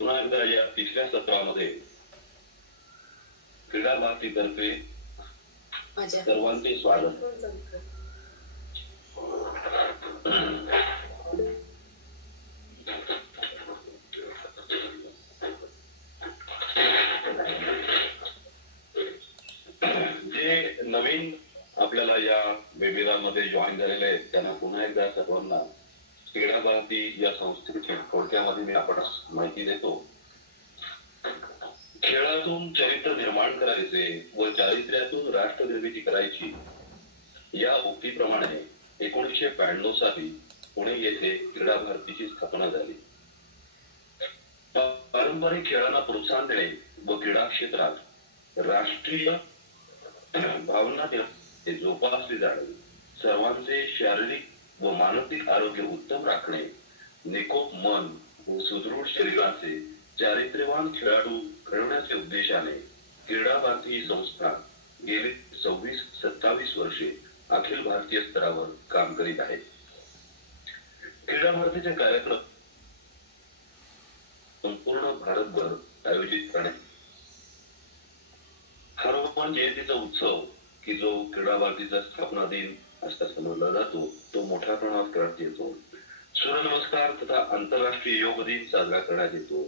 पुन्हा एकदा या तिसऱ्या सत्रामध्ये क्रीडा भारतीतर्फे सर्वांचे स्वागत. जे नवीन आपल्याला या वेबिनारमध्ये जॉईन झालेले आहेत त्यांना पुन्हा एकदा सर्वांना क्रीडा भारती या संस्थेची थोडक्यामध्ये मी आपण माहिती देतो. खेळातून चरित्र निर्माण करायचे व चारित्र्यातून राष्ट्र निर्मिती करायची या उक्तीप्रमाणे 1992 साली पुणे येथे क्रीडा भारतीची स्थापना झाली. पारंपरिक खेळांना प्रोत्साहन देणे व क्रीडा क्षेत्रात राष्ट्रीय भावना जोपासली जाणे, सर्वांचे शारीरिक व मानसिक आरोग्य उत्तम राखणे, निकोप मन व सुदृढ शरीराचे चारित्र्यवान खेळाडू घडवण्याच्या उद्देशाने क्रीडा भारती ही संस्था गेली 26-27 वर्षे अखिल भारतीय स्तरावर काम करीत आहे. क्रीडा भारतीचे कार्यक्रम संपूर्ण भारतभर आयोजित करणे, हनुमान जयंतीचा उत्सव की जो क्रीडा भारतीचा स्थापना दिन असा समजला जातो तो मोठ्या प्रमाणात करण्यात येतो. सूर्यनमस्कार तथा आंतरराष्ट्रीय योग दिन साजरा करण्यात येतो.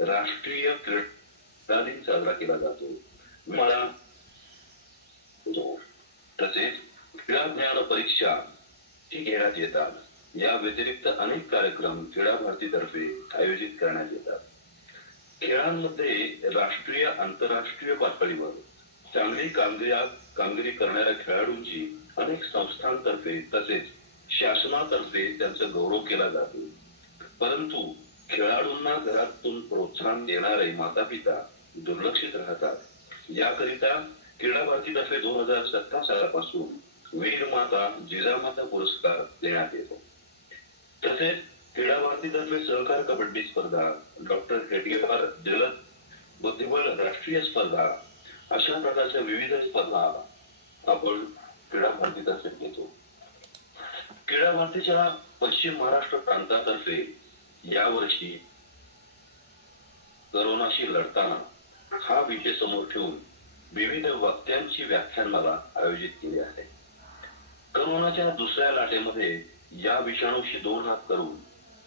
राष्ट्रीय क्रीडा दिन साजरा केला जातो. मला तसेच क्रीडा ज्ञान परीक्षा ही घेण्यात येतात. या व्यतिरिक्त अनेक कार्यक्रम क्रीडा भारतीतर्फे आयोजित करण्यात येतात. खेळांमध्ये राष्ट्रीय आंतरराष्ट्रीय पातळीवर चांगली कामगिरी करणाऱ्या खेळाडूंची अनेक संस्थांतर्फे तसेच शासनातर्फे त्यांचा गौरव केला जातो. परंतु खेळाडूंना घरातून प्रोत्साहन देणारे माता पिता दुर्लक्षित राहतात. याकरिता क्रीडा भारतीतर्फे 2017 सालापासून वीर माता जिजामाता पुरस्कार देण्यात येतो. तसेच क्रीडा भारतीतर्फे सहकार कबड्डी स्पर्धा, डॉक्टर हेडगेवार जलद बुद्धिबळ राष्ट्रीय स्पर्धा अशा प्रकारच्या विविध स्पर्धा आपण क्रीडा भारतीतर्फे घेतो. क्रीडा भारतीच्या पश्चिम महाराष्ट्र प्रांतातर्फे यावर्षी करोनाशी लढताना हा विषय समोर ठेवून विविध वक्त्यांची व्याख्यानमाला आयोजित केली आहे. करोनाच्या दुसऱ्या लाटेमध्ये या विषाणूशी 2 हात करून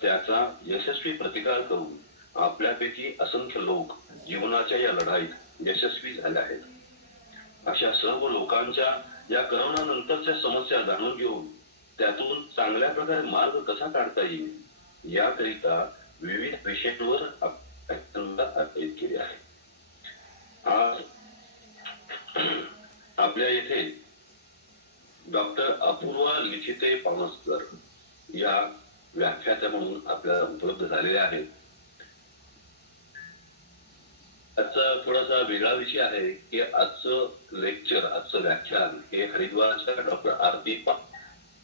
त्याचा यशस्वी प्रतिकार करून आपल्यापैकी असंख्य लोक जीवनाच्या या लढाईत यशस्वी झाले आहेत. अशा सर्व लोकांच्या या करोना नंतरच्या समस्या जाणून घेऊन त्यातून चांगल्या प्रकारे मार्ग कसा काढता येईल याकरिता विविध विषयांवर आयोजित केले आहे. आज आपल्या येथे डॉक्टर अपूर्वा लिखिते पावनसकर या व्याख्यात्या म्हणून आपल्याला उपलब्ध झालेल्या आहेत. आजचा थोडासा वेगळा विषय आहे की आजचं लेक्चर आजचं व्याख्यान हे हरिद्वारच्या डॉक्टर आरती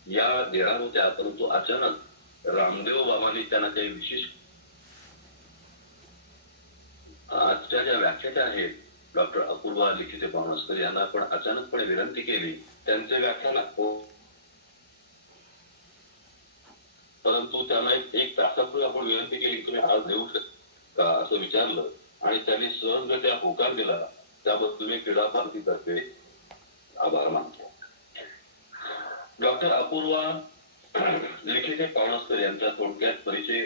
या देणार होत्या, परंतु अचानक रामदेव बाबांनी त्यांना काही विशेष आजच्या ज्या व्याख्यात्या आहेत डॉक्टर अपूर्वा लिखिते पावनसकर यांना आपण अचानकपणे विनंती केली त्यांचे व्याख्यान, परंतु त्यांना एक तासापूर्वी आपण विनंती केली तुम्ही आज देऊ शकता असं विचारलं आणि त्यांनी सहजगत्या होकार दिला. त्याबद्दल मी क्रीडा भारतीतर्फे आभार मानतो. डॉक्टर अपूर्वा लिखिते पावनसकर यांचा थोडक्यात परिचय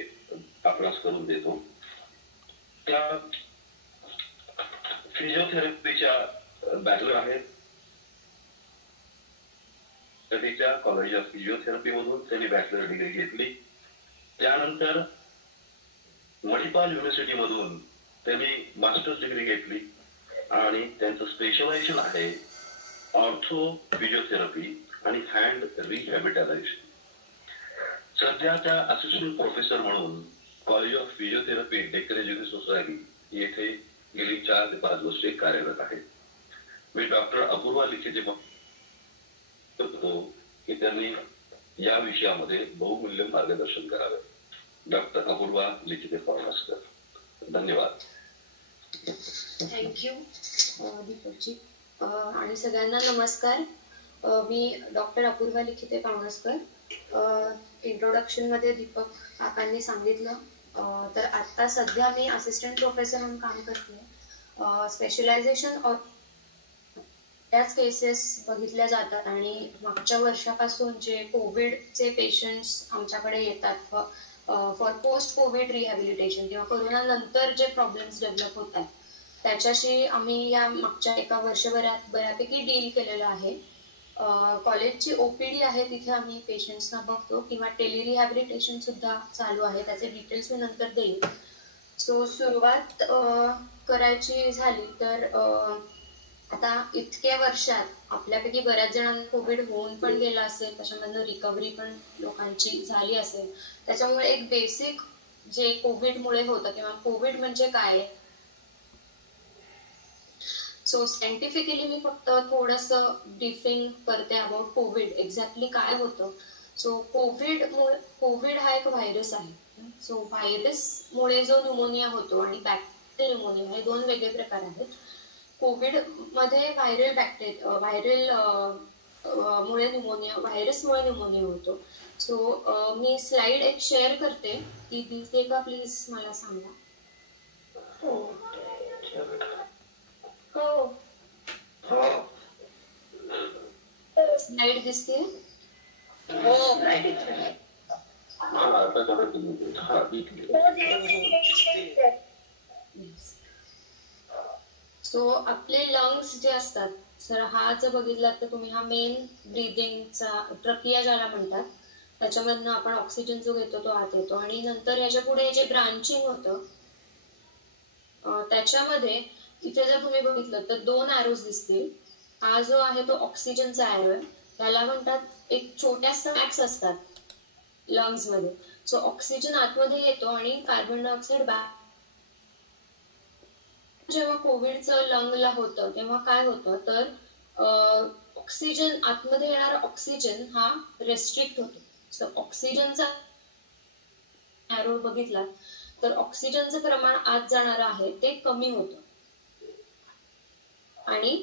आपणास करून देतो. त्या फिजिओथेरपीच्या बॅचलर आहेत. कॉलेज ऑफ फिजिओथेरपी मधून त्यांनी बॅचलर डिग्री घेतली. त्यानंतर मणिपाल युनिव्हर्सिटी मधून त्यांनी मास्टर्स डिग्री घेतली आणि त्यांचं स्पेशलायझेशन आहे ऑर्थो फिजिओथेरपी आणि हँड रिहॅबिलिटेशन. सध्या त्या असिस्टंट प्रोफेसर म्हणून college of physiotherapy Deccan education society येथे गेली 4 ते 5 वर्षे कार्यरत आहे. मी डॉक्टर अपूर्वा लिखिते की त्यांनी या विषयामध्ये बहुमूल्य मार्गदर्शन करावे. डॉक्टर अपूर्वा लिखिते पावनसकर, धन्यवाद. थँक्यू दीपकजी. आणि सगळ्यांना नमस्कार. मी डॉक्टर अपूर्वा लिखिते पावनसकर. इंट्रोडक्शनमध्ये दीपक काकांनी सांगितलं तर आता सध्या मी असिस्टंट प्रोफेसर म्हणून काम करते. स्पेशलायझेशन त्याच केसेस बघितल्या जातात आणि मागच्या वर्षापासून जे कोविडचे पेशंट्स आमच्याकडे येतात फॉर पोस्ट कोविड रिहॅबिलिटेशन किंवा कोरोना नंतर जे प्रॉब्लेम्स डेव्हलप होतात त्याच्याशी आम्ही या मागच्या एका वर्षभरात बऱ्यापैकी डील केलेलं आहे. कॉलेजची OPD आहे तिथे आम्ही पेशंट्सना बघतो किंवा टेलिरिहॅबिलिटेशन सुद्धा चालू आहे, त्याचे डिटेल्स मी नंतर देईन. सो सुरुवात करायची झाली तर आता इतक्या वर्षात आपल्यापैकी बऱ्याच जणांना कोविड होऊन पण गेला असेल, त्याच्यामधनं रिकव्हरी पण लोकांची झाली असेल. त्याच्यामुळे एक बेसिक जे कोविडमुळे होतं किंवा कोविड म्हणजे काय, सो सायंटिफिकली मी फक्त थोडंसं ब्रीफिंग करते अबाउट कोविड एक्झॅक्टली काय होतं. सो कोविड हा एक व्हायरस आहे. सो व्हायरसमुळे जो न्यूमोनिया होतो आणि बॅक्टेरियल न्यूमोनिया हे दोन वेगळे प्रकार आहेत. कोविड मध्ये व्हायरसमुळे न्यूमोनिया होतो. सो मी स्लाइड एक शेअर करते, ती दिसते का प्लीज मला सांगा. स्लाइड दिसते. सो आपले लंग्स जे असतात, सर हा जर बघितलात तर तुम्ही हा मेन ब्रीदिंगचा प्रक्रिया ज्याला म्हणतात, त्याच्यामधनं आपण ऑक्सिजन जो घेतो तो आत येतो आणि नंतर याच्या पुढे जे ब्रांचिंग होतं त्याच्यामध्ये इथे जर तुम्ही बघितलं तर दोन ॲरोज दिसतील. हा जो आहे तो ऑक्सिजनचा ॲरो आहे, त्याला म्हणतात एक छोट्या सॅक्स असतात लंग्स मध्ये. सो ऑक्सिजन आतमध्ये येतो आणि कार्बन डायऑक्साईड बाहेर. जेव्हा कोविडचं लंगला होतं तेव्हा काय होतं तर ऑक्सिजन आतमध्ये येणारा ऑक्सिजन हा रेस्ट्रिक्ट होतो. सो ऑक्सिजनचा ॲरो बघितला तर ऑक्सिजनचं प्रमाण आत जाणार आहे ते कमी होतं आणि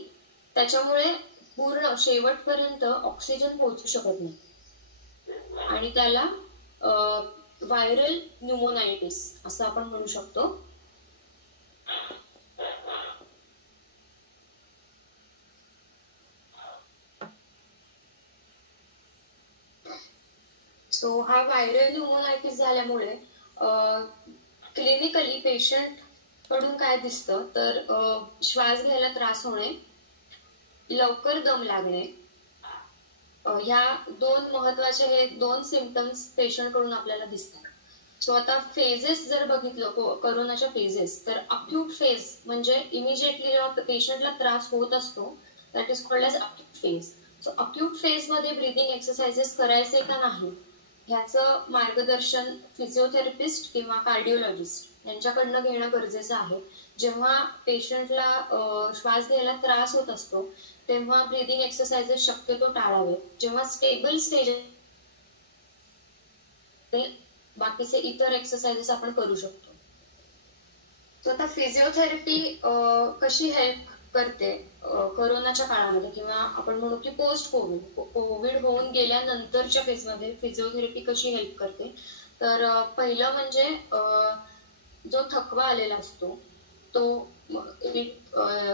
त्याच्यामुळे पूर्ण शेवटपर्यंत ऑक्सिजन पोहोचू शकत नाही आणि त्याला व्हायरल न्यूमोनायटिस असं आपण म्हणू शकतो. सो हा व्हायरल न्यूमोनायटिस झाल्यामुळे क्लिनिकली पेशंट कडून काय दिसतं तर श्वास घ्यायला त्रास होणे, लवकर दम लागणे, ह्या दोन महत्वाचे हे दोन सिम्पटम्स पेशंट कडून आपल्याला दिसतात. सो आता फेजेस जर बघितलं कोरोनाच्या फेजेस, तर अक्यूट फेज म्हणजे इमिजिएटली जेव्हा पेशंटला त्रास होत असतो that is called as acute phase. So acute phase मध्ये ब्रीदिंग एक्सरसाइजेस करायचे का नाही ह्याचं मार्गदर्शन फिजिओथेरपिस्ट किंवा कार्डिओलॉजिस्ट यांच्याकडनं घेणं गरजेचं आहे. जेव्हा पेशंटला श्वास घ्यायला त्रास होत असतो तेव्हा ब्रीदिंग एक्सरसाइजेस शक्यतो टाळावे. जेव्हा स्टेबल स्टेज बाकीचे इतर एक्सरसाइजेस आपण करू शकतो. तर आता फिजिओथेरपी कशी हेल्प करते कोरोनाच्या काळामध्ये किंवा आपण म्हणू की पोस्ट कोविड होऊन गेल्यानंतरच्या फेजमध्ये फिजिओथेरपी कशी हेल्प करते. तर पहिलं म्हणजे जो थकवा आलेला असतो तो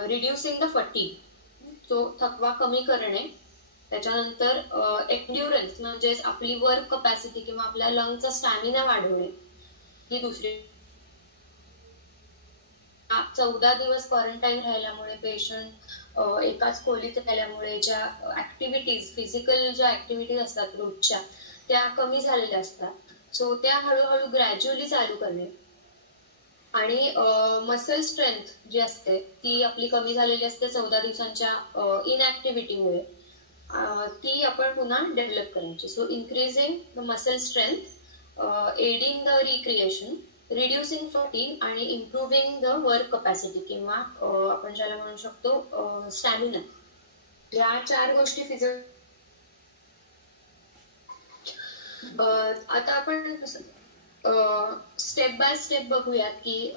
रिड्युसिंग द फटीग, तो थकवा कमी करणे. त्याच्यानंतर एन्ड्युरन्स म्हणजेच आपली वर्क कपॅसिटी किंवा आपल्या लंगचा स्टॅमिना वाढवणे ही दुसरी. 14 दिवस क्वारंटाईन राहिल्यामुळे पेशंट एकाच खोलीत राहिल्यामुळे ज्या ऍक्टिव्हिटीज फिजिकल ज्या ऍक्टिव्हिटीज असतात रोजच्या त्या कमी झालेल्या असतात. सो त्या हळूहळू ग्रॅज्युअली चालू करणे आणि मसल स्ट्रेंथ जी असते ती आपली कमी झालेली असते 14 दिवसांच्या इनऍक्टिव्हिटीमुळे, ती आपण पुन्हा डेव्हलप करायची. So increasing the muscle strength, adding the recreation, reducing fatigue आणि इम्प्रूव्हिंग द वर्क कपॅसिटी किंवा आपण ज्याला म्हणू शकतो स्टॅमिना. या 4 गोष्टी आता आपण स्टेप बाय स्टेप बघूयात की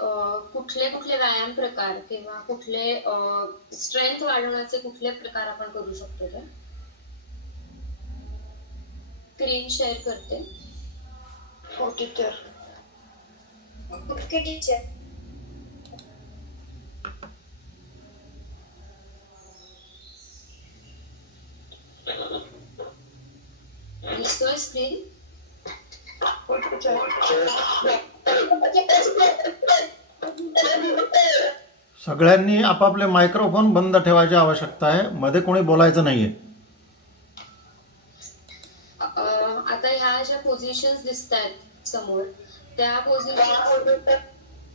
कुठले कुठले व्यायाम प्रकार किंवा कुठले स्ट्रेंथ वाढवण्याचे कुठले प्रकार आपण करू शकतो. ते स्क्रीन शेअर करते. हो टीचर. Okay teacher. दिसतोय स्क्रीन? सगळ्यांनी आपापले मायक्रोफोन बंद ठेवायची आवश्यकता आहे. मध्ये कोणी बोलायचं नाहीये. आता ह्या ज्या पोझिशन्स दिसत आहेत समोर, त्या पोझिशन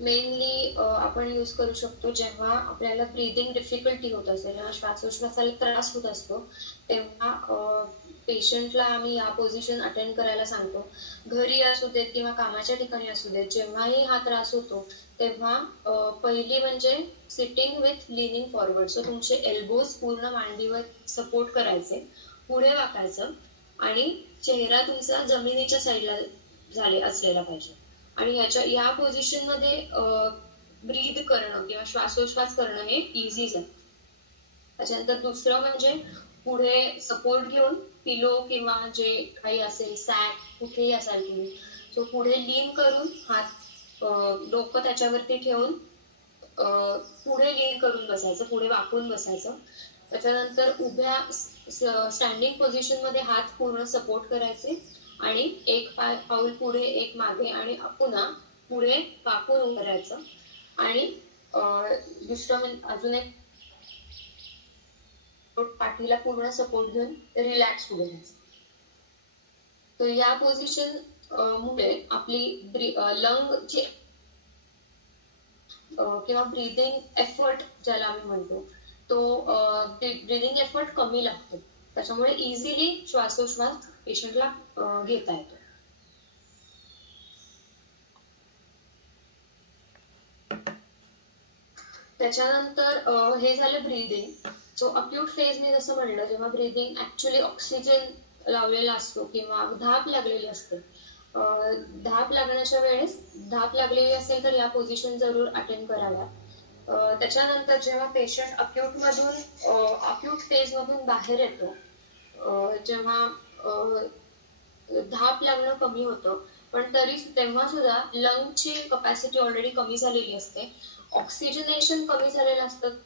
मेनली आपण यूज करू शकतो जेव्हा आपल्याला ब्रीदिंग डिफिकल्टी होत असेल, जेव्हा श्वासोश्वासाला त्रास होत असतो, तेव्हा पेशंटला आम्ही या पोझिशन अटेंड करायला सांगतो. घरी असू देत किंवा कामाच्या ठिकाणी असू देत, जेव्हाही हा त्रास होतो तेव्हा पहिली म्हणजे sitting with leaning forward. So तुमचे एल्बोज पूर्ण मांडीवर सपोर्ट करायचे, पुढे वाकायचं आणि चेहरा तुमचा जमिनीच्या साईडला झाले असलेला पाहिजे. आणि या पोझिशन मध्ये ब्रीद करणं किंवा श्वासोश्वास करणं हे इझीच आहे. त्याच्यानंतर दुसरं म्हणजे पुढे सपोर्ट घेऊन पिलो किंवा जे काही असेल सॅक कुठेही असाल तुम्ही, सो पुढे लीन करून हात डोकं त्याच्यावरती ठेवून पुढे लीन करून बसायचं, पुढे वाकून बसायचं. त्याच्यानंतर उभ्या स्टँडिंग पोझिशन मध्ये हात पूर्ण सपोर्ट करायचे आणि एक पाऊल पुढे एक मागे आणि पुन्हा पुढे वाकून उभं राहायचं. आणि दुसरं अजून एक पाठीला पूर्ण सपोर्ट घेऊन रिलॅक्स उभे राहायचं. तर या पोझिशन मुळे आपली लंगची किंवा ब्रीदिंग एफर्ट ज्याला आम्ही म्हणतो तो ब्रीदिंग एफर्ट कमी लागतो. त्याच्यामुळे इझिली श्वासोश्वास पेशंटला घेता येतो. त्याच्यानंतर हे झालं ब्रीदिंग. सो अक्यूट फेज मी जसं म्हणलं, जेव्हा ब्रीदिंग ऍक्च्युली ऑक्सिजन लावलेला असतो किंवा धाप लागलेली असते, धाप लागण्याच्या वेळेस धाप लागलेली असेल तर या पोझिशन जरूर अटेंड कराव्या. त्याच्यानंतर जेव्हा पेशंट अक्यूट फेज मधून बाहेर येतो, जेव्हा धाप लागणं कमी होतं, पण तरी तेव्हा सुद्धा लंगची कपॅसिटी ऑलरेडी कमी झालेली असते, ऑक्सिजनेशन कमी झालेलं असतं,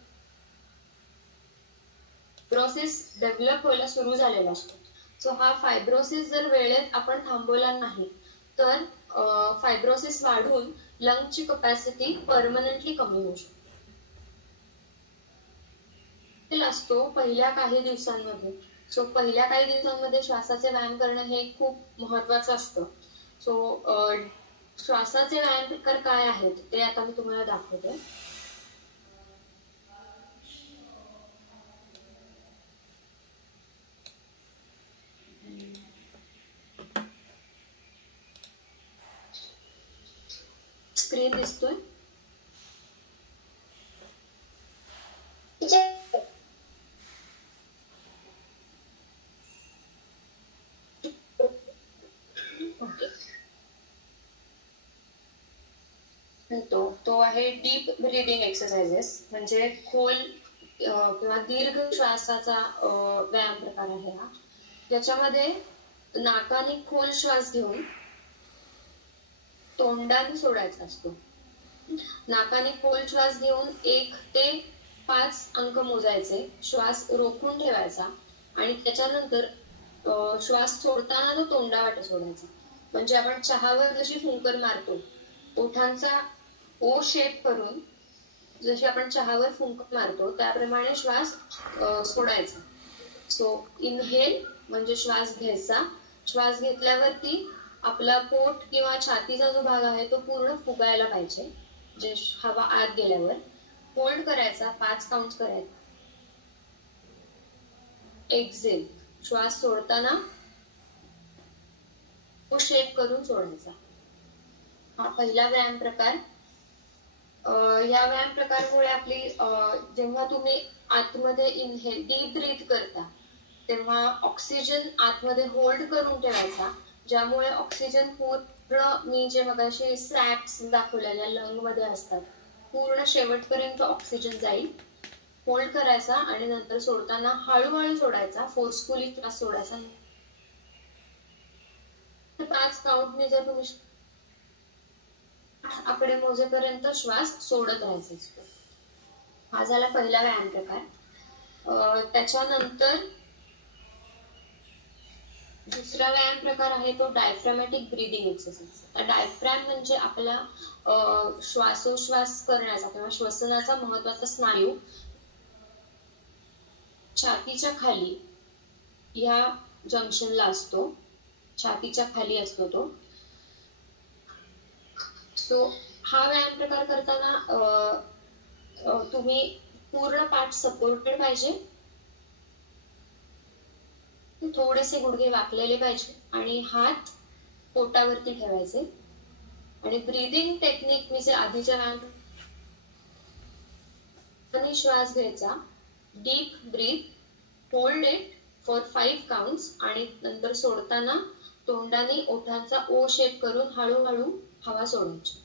फायब्रोसिस डेव्हलप व्हायला सुरू झालेला असतो. सो हा फायब्रोसिस जर वेळेत आपण थांबवला नाही तर फायब्रोसिस वाढून लंगची कपॅसिटी परमनंटली कमी होऊ शकते. असतो पहिल्या काही दिवसांमध्ये. सो पहिल्या काही दिवसांमध्ये श्वासाचे व्यायाम करणं हे खूप महत्वाचं असतं. सो श्वासाचे व्यायाम प्रकार काय आहेत ते आता मी तुम्हाला दाखवते. स्क्रीन दिसतोय? तो आहे डीप ब्रीदिंग एक्सरसाइजेस, म्हणजे खोल किंवा दीर्घ श्वासाचा व्यायाम प्रकार आहे हा. ज्याच्यामध्ये नाकाने खोल श्वास घेऊन तोंडाने सोडायचा असतो. नाकाने खोल श्वास घेऊन 1 ते 5 अंक मोजायचे, श्वास रोखून ठेवायचा आणि त्याच्यानंतर श्वास सोडताना तो तोंडावाटे सोडायचा. म्हणजे आपण चहावर जशी फुंकर मारतो, ओठांचा ओ शेप करून जशी आपण चहावर फुंकर मारतो त्याप्रमाणे श्वास सोडायचा. सो इनहेल म्हणजे श्वास घ्यायचा, श्वास घेतल्यावरती आपला पोट किंवा छातीचा जो भाग आहे तो पूर्ण फुगायला पाहिजे, जे हवा आत गेल्यावर. होल्ड करायचा, 5 काउंट करायचा. एक्झेल, श्वास सोडताना तो शेप करून सोडायचा. हा पहिला व्यायाम प्रकार. या व्यायाम प्रकारमुळे आपली जेव्हा तुम्ही आतमध्ये इनहेल डीप ब्रीथ करता तेव्हा ऑक्सिजन आतमध्ये होल्ड करून ठेवायचा, ज्यामुळे ऑक्सिजन पूर्ण मी जे मगाशी सॅक्स दाखवलेल्या लंग मध्ये असतात पूर्ण शेवटपर्यंत ऑक्सिजन जाईल. होल्ड करायचा आणि नंतर सोडताना हळूहळू सोडायचा, फोर्सफुली श्वास सोडायचा. 5 काउंटने जर तुम्ही आकडे मोजेपर्यंत श्वास सोडत राहायचा असतो. हा झाला पहिला व्यायाम प्रकार. त्याच्यानंतर दुसरा व्यायाम प्रकार आहे तो डायफ्रॅमॅटिक ब्रीदिंग एक्सरसाइज. डायफ्रॅम म्हणजे आपला श्वासोश्वास करण्याचा किंवा श्वसनाचा महत्वाचा स्नायू छातीच्या खाली या जंक्शनला असतो, छातीच्या खाली असतो तो. सो हा व्यायाम प्रकार करताना तुम्ही पूर्ण पाठ सपोर्टेड पाहिजे, थोडेसे गुडघे वाकलेले पाहिजे आणि हात पोटावरती ठेवायचे. आणि ब्रीदिंग टेक्निक मी जे आधीच्या व्यायाम श्वास घ्यायचा, deep breath, hold it for 5 counts आणि नंतर सोडताना तोंडाने ओठांचा ओ शेप करून हळूहळू हवा सोडायची.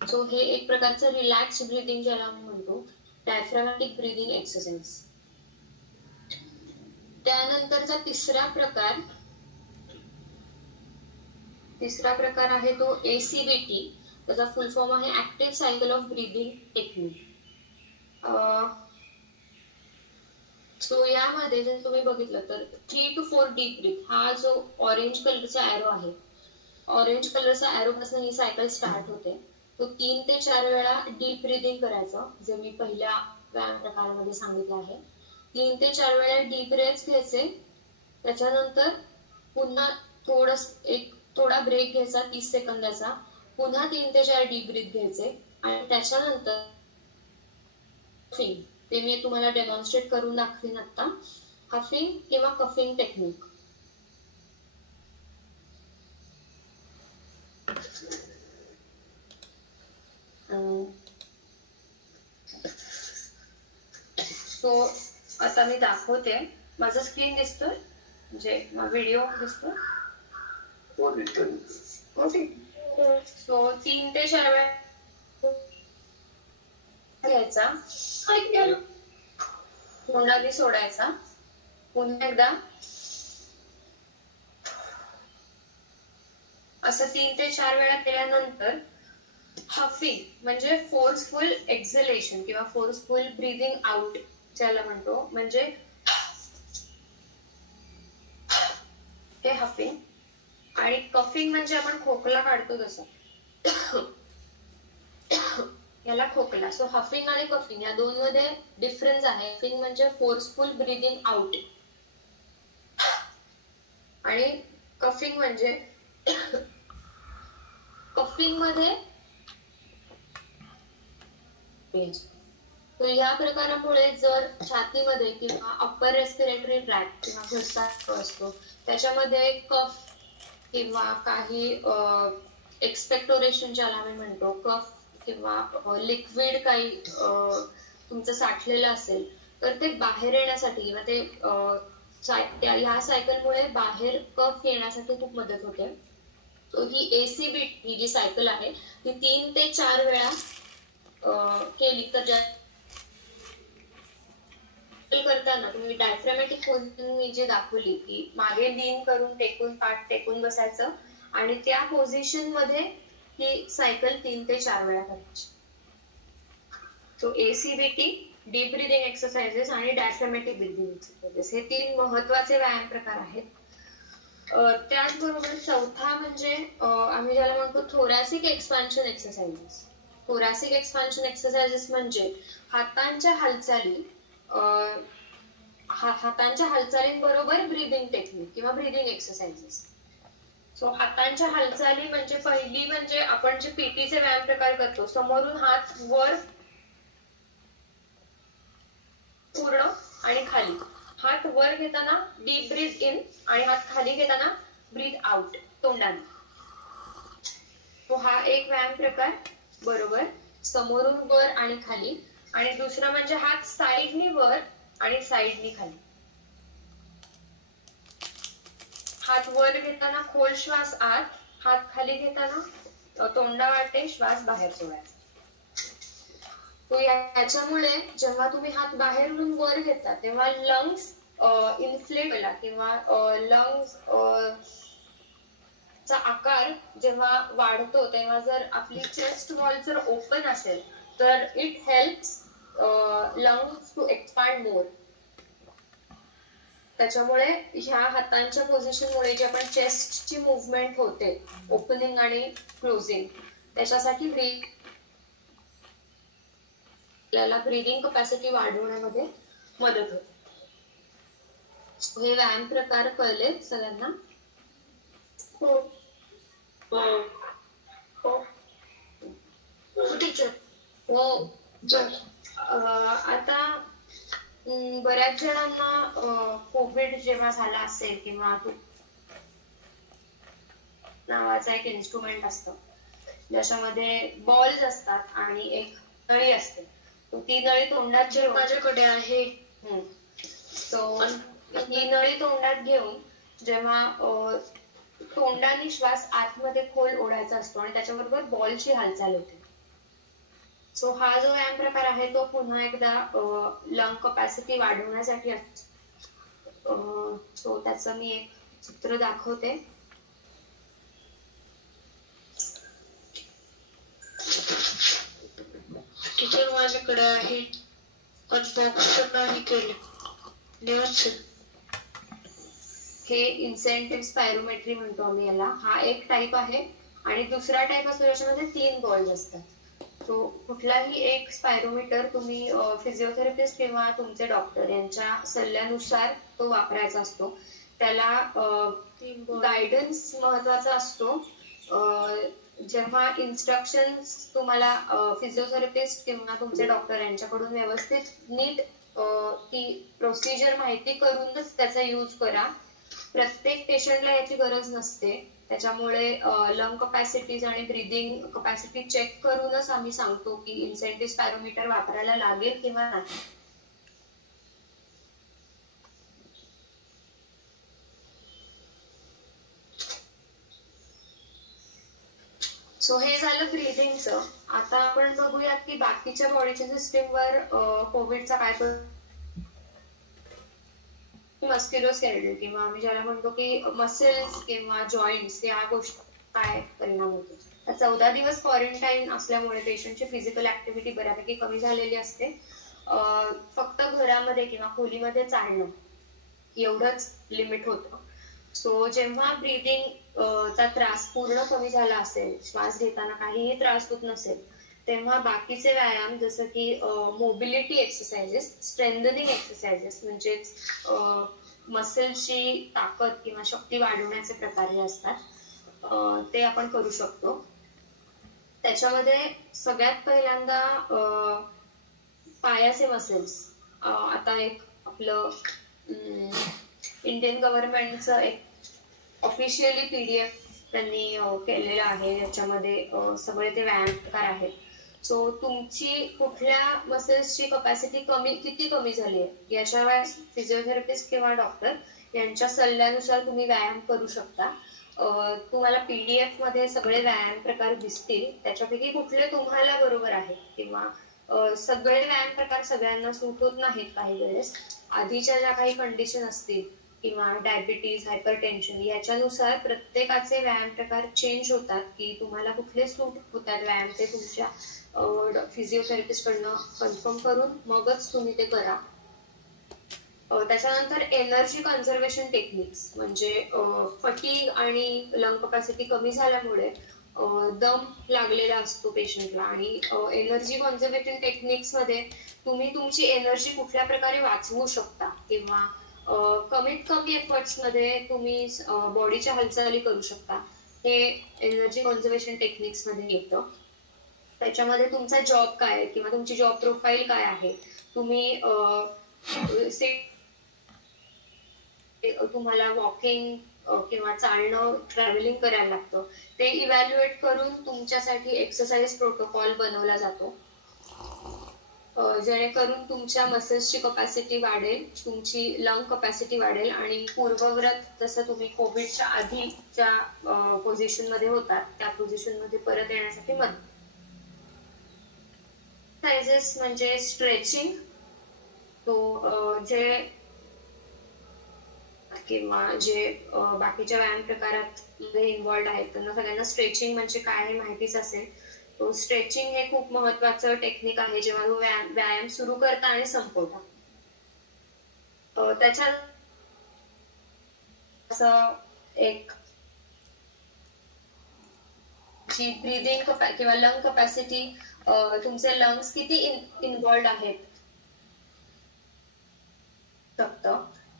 सो हे एक प्रकारचं रिलॅक्स ब्रीदिंग ज्याला म्हणतो, डायफ्रॅमॅटिक ब्रीदिंग एक्सरसाइज. त्यानंतरचा तिसरा प्रकार आहे तो ACBT. त्याचा फुल फॉर्म आहे active cycle of breathing technique. So यामध्ये जर तुम्ही बघितलं तर 3 to 4 डीप ब्रीथ, हा जो ऑरेंज कलरचा एरो आहे, ऑरेंज कलरचा एरो पासून ही सायकल स्टार्ट होते. तो 3 ते 4 वेळा डीप ब्रीदिंग करायचं, जे मी पहिल्या व्यायाम प्रकारामध्ये सांगितलं आहे. 3 ते 4 वेळा डीप ब्रेथ घ्यायचे. त्याच्यानंतर पुन्हा थोडा ब्रेक घ्यायचा 30 सेकंदाचा. पुन्हा 3 ते 4 डीप ब्रीथ घ्यायचे आणि त्याच्यानंतर ते मी तुम्हाला डेमॉन्स्ट्रेट करून दाखवीन आता. हफिंग किंवा कफिंग टेक्निक. सो आता मी दाखवते. माझा स्क्रीन दिसतोय, म्हणजे व्हिडिओ दिसतो. ओके. सो 3 ते 4 वेळा घ्यायचा, तोंडाने सोडायचा. पुन्हा एकदा असं 3 ते 4 वेळा केल्यानंतर हफिंग म्हणजे फोर्सफुल एक्झलेशन किंवा फोर्सफुल ब्रीदिंग आउट ज्याला म्हणतो, म्हणजे हे हफिंग. आणि कफिंग म्हणजे आपण खोकला काढतो तसं, याला खोकला. सो हफिंग आणि कफिंग या दोन मध्ये डिफरन्स आहे. हफिंग म्हणजे फोर्सफुल ब्रीदिंग आउट आणि कफिंग म्हणजे कफिंग मध्ये. तर या प्रकारामुळे जर छातीमध्ये किंवा अप्पर रेस्पिरेटरी ट्रॅक्ट किंवा घसा असतो त्याच्यामध्ये कफ किंवा काही एक्सपेक्टोरेशन ज्याला आम्ही म्हणतो, कफ किंवा लिक्विड काही तुमचं साठलेलं असेल तर ते बाहेर येण्यासाठी किंवा ते ह्या सायकलमुळे बाहेर कफ येण्यासाठी खूप मदत होते. सो ही ACBT ही जी सायकल आहे ती 3 ते 4 वेळा केली तर करताना तुम्ही डायफ्रॅमॅटिक पोझिशन मी जे दाखवली की मागे लीन करून पाठ टेकून बसायचं आणि त्या पोझिशन मध्ये ही सायकल 3 ते 4 वेळा करायची. So ACBT, deep breathing exercises आणि डायफ्रॅमॅटिक ब्रीदिंग एक्सरसाइजेस हे 3 महत्वाचे व्यायाम प्रकार आहेत. त्याचबरोबर चौथा म्हणजे आम्ही ज्याला म्हणतो thoracic expansion exercises. Thoracic expansion exercises म्हणजे हातांच्या हालचालींबरोबर ब्रीदिंग टेक्निक किंवा ब्रीदिंग एक्सरसाइजेस. सो हातांच्या हालचाली म्हणजे पहिली म्हणजे आपण जे पीटीचे व्यायाम प्रकार करतो, समोरून हात वर पूर्ण आणि खाली. हात वर घेताना डीप ब्रीथ इन आणि हात खाली घेताना ब्रीथ आउट तोंडाने. तो हा एक व्यायाम प्रकार. बरोबर, समोरून वर आणि खाली. आणि दुसरा म्हणजे हात साईडनी वर आणि साईडनी खाली. हात वर घेताना खोल श्वास आत, हात खाली घेताना तोंडावाटे श्वास बाहेर सोडायचा. तो याच्यामुळे जेव्हा तुम्ही हात बाहेरून वर घेता तेव्हा लंग्स इन्फ्लेट होला किंवा लंग्स चा आकार जेव्हा वाढतो तेव्हा जर आपली चेस्ट वॉल जर ओपन असेल तर it helps lungs to expand more. त्याच्यामुळे ह्या हातांच्या पोझिशनमुळे जी आपण चेस्टची मुवमेंट होते ओपनिंग आणि क्लोजिंग त्याच्यासाठी आपल्याला ब्रीदिंग कपॅसिटी वाढवण्यामध्ये मदत होते. हे व्यायाम प्रकार कळले सगळ्यांना? हो टीचर. हो. आता बऱ्याच जणांना कोविड जेव्हा झाला असेल किंवा नावाचा एक इन्स्ट्रुमेंट असतं ज्याच्यामध्ये बॉल्स असतात आणि एक नळी असते. ती नळी तोंडात जे माझ्याकडे आहे. सो ही नळी तोंडात घेऊन जेव्हा तोंडाने श्वास आतमध्ये खोल ओढायचा असतो आणि त्याच्याबरोबर बॉलची हालचाल होते. सो हा जो व्यायाम प्रकार आहे तो पुन्हा एकदा लंग कपॅसिटी वाढवण्यासाठी असतो. सो त्याचं मी एक चित्र दाखवते. टीचर माझ्याकडे आहे पण बॉक्स नाही केले. हे इन्सेंटिव्ह स्पायरोमेट्री म्हणतो आम्ही याला. हा एक टाईप आहे आणि दुसरा टाईप असतो ज्याच्यामध्ये 3 बॉल्स असतात. तो कुठलाही एक स्पायरोमीटर तुम्ही फिजिओथेरपिस्ट किंवा तुमचे डॉक्टर यांच्या सल्ल्यानुसार तो वापरायचा असतो. त्याला गायडन्स महत्वाचा असतो. जेव्हा इन्स्ट्रक्शन्स तुम्हाला फिजिओथेरपिस्ट किंवा तुमचे डॉक्टर यांच्याकडून व्यवस्थित नीट ती प्रोसिजर माहिती करूनच त्याचा यूज करा. प्रत्येक पेशंटला याची गरज नसते. त्याच्यामुळे लंग कपॅसिटीज आणि ब्रीदिंग कपॅसिटी चेक करूनच आम्ही सांगतो की इन्सेंटिव्ह स्पायरोमीटर वापरायला लागेल किंवा नाही. सो हे झालं ब्रीदिंगचं. आता आपण बघूयात की बाकीच्या बॉडीच्या सिस्टीमवर कोविडचा काय मस्क्युलोस्केलेटल किंवा आम्ही ज्याला म्हणतो की मसल्स किंवा जॉईंट्स या गोष्टी काय परिणाम होतो. 14 दिवस क्वारंटाईन असल्यामुळे पेशंटची फिजिकल ऍक्टिव्हिटी बऱ्यापैकी कमी झालेली असते. फक्त घरामध्ये किंवा खोलीमध्ये चालणं एवढंच लिमिट होतं. सो जेव्हा ब्रीदिंग चा त्रास पूर्ण कमी झाला असेल, श्वास घेताना काहीही त्रास होत नसेल, तेव्हा बाकीचे व्यायाम जसं की मोबिलिटी एक्सरसाइजेस, स्ट्रेंथनिंग एक्सरसाइजेस म्हणजेच मसलची ताकद किंवा शक्ती वाढवण्याचे प्रकार जे असतात ते आपण करू शकतो. त्याच्यामध्ये सगळ्यात पहिल्यांदा पायाचे मसल्स. आता एक आपलं इंडियन गव्हर्नमेंटचं एक ऑफिशियली PDF त्यांनी केलेलं आहे. याच्यामध्ये सगळे ते व्यायाम प्रकार आहेत. सो तुमची कुठल्या मसल्सची कपॅसिटी किती कमी झाली आहे याच्या वेळेस फिजिओथेरपिस्ट किंवा डॉक्टर यांच्या सल्ल्यानुसार तुम्ही व्यायाम करू शकता. तुम्हाला PDF मध्ये सगळे व्यायाम प्रकार दिसतील. त्याच्यापैकी कुठले तुम्हाला बरोबर आहे किंवा सगळे व्यायाम प्रकार सगळ्यांना सूट होत नाहीत. काही वेळेस आधीच्या ज्या काही कंडिशन असतील किंवा डायबिटीज, हायपरटेन्शन याच्यानुसार प्रत्येकाचे व्यायाम प्रकार चेंज होतात की तुम्हाला कुठले सूट होतात व्यायाम ते तुमच्या फिजिओथेरपिस्ट कडनं कन्फर्म करून मगच तुम्ही ते करा. त्याच्यानंतर एनर्जी कन्झर्वेशन टेक्निक्स म्हणजे फटीग आणि लंग कपॅसिटी कमी झाल्यामुळे दम लागलेला असतो पेशंटला आणि एनर्जी कन्झर्वेटिव्ह टेक्निक्स मध्ये तुम्ही तुमची एनर्जी कुठल्या प्रकारे वाचवू शकता किंवा कमीत कमी एफर्ट्स मध्ये तुम्ही बॉडीच्या हालचाली करू शकता. हे एनर्जी कन्झर्वेशन टेक्निक्स मध्ये येतं. त्याच्यामध्ये तुमचा जॉब काय आहे किंवा तुमची जॉब प्रोफाईल काय आहे, तुम्ही तुम्हाला वॉकिंग किंवा चालणं, ट्रॅव्हलिंग करायला लागतं, ते इव्हॅल्युएट करून तुमच्यासाठी एक्सरसाइज प्रोटोकॉल बनवला जातो जेणेकरून तुमच्या मसल्सची कपॅसिटी वाढेल, तुमची लंग कपॅसिटी वाढेल आणि पूर्वव्रत जसं तुम्ही कोविडच्या आधीच्या पोझिशन मध्ये होतात त्या पोझिशन मध्ये परत येण्यासाठी मदत. एक्सरसाइजेस म्हणजे स्ट्रेचिंग, तो जे किंवा जे बाकीच्या व्यायाम प्रकारात इन्व्हॉल्ड आहेत त्यांना सगळ्यांना स्ट्रेचिंग म्हणजे काय हे माहितीच असेल. तो स्ट्रेचिंग हे खूप महत्वाचं टेक्निक आहे जेव्हा तुम्ही व्यायाम सुरू करता आणि संपवता. त्याच्या असं एक जी ब्रीदिंग किंवा लंग कपॅसिटी, तुमचे लंग्स किती इन्व्हॉल्ड आहेत. फक्त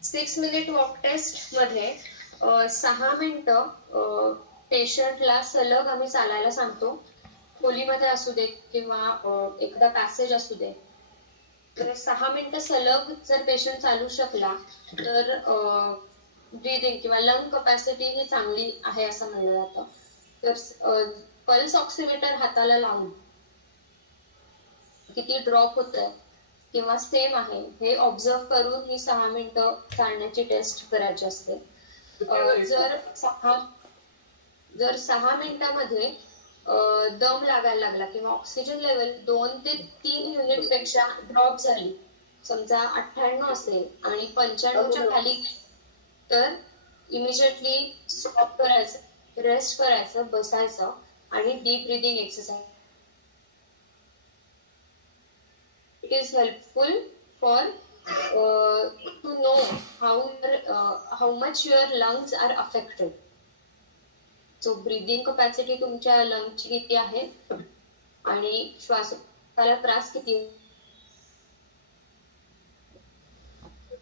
6 मिनिट वॉक टेस्ट मध्ये 6 मिनिटं पेशंटला सलग आम्ही चालायला सांगतो. खोलीमध्ये असू दे किंवा एखादा पॅसेज असू दे. तर 6 मिनिटं सलग जर पेशंट चालू शकला तर ब्रीदिंग किंवा लंग कपॅसिटी ही चांगली आहे असं म्हणलं जातं. तर पल्स ऑक्सिमीटर हाताला लावून किती ड्रॉप होतंय किंवा सेम आहे हे ऑब्झर्व करून ही 6 मिनिटं चालण्याची टेस्ट करायची असते. जर 6 मिनिटांमध्ये दम लागायला लागला किंवा ऑक्सिजन लेवल 2 ते 3 युनिट पेक्षा ड्रॉप झाली, समजा 98 असेल आणि 95च्या खाली, तर इमिजिएटली स्टॉप करायचं, रेस्ट करायचं, बसायचं आणि deep breathing exercise. It is helpful for to know how much your lungs are affected. So breathing capacity तुमच्या लंगची किती आहे आणि श्वासाला त्रास किती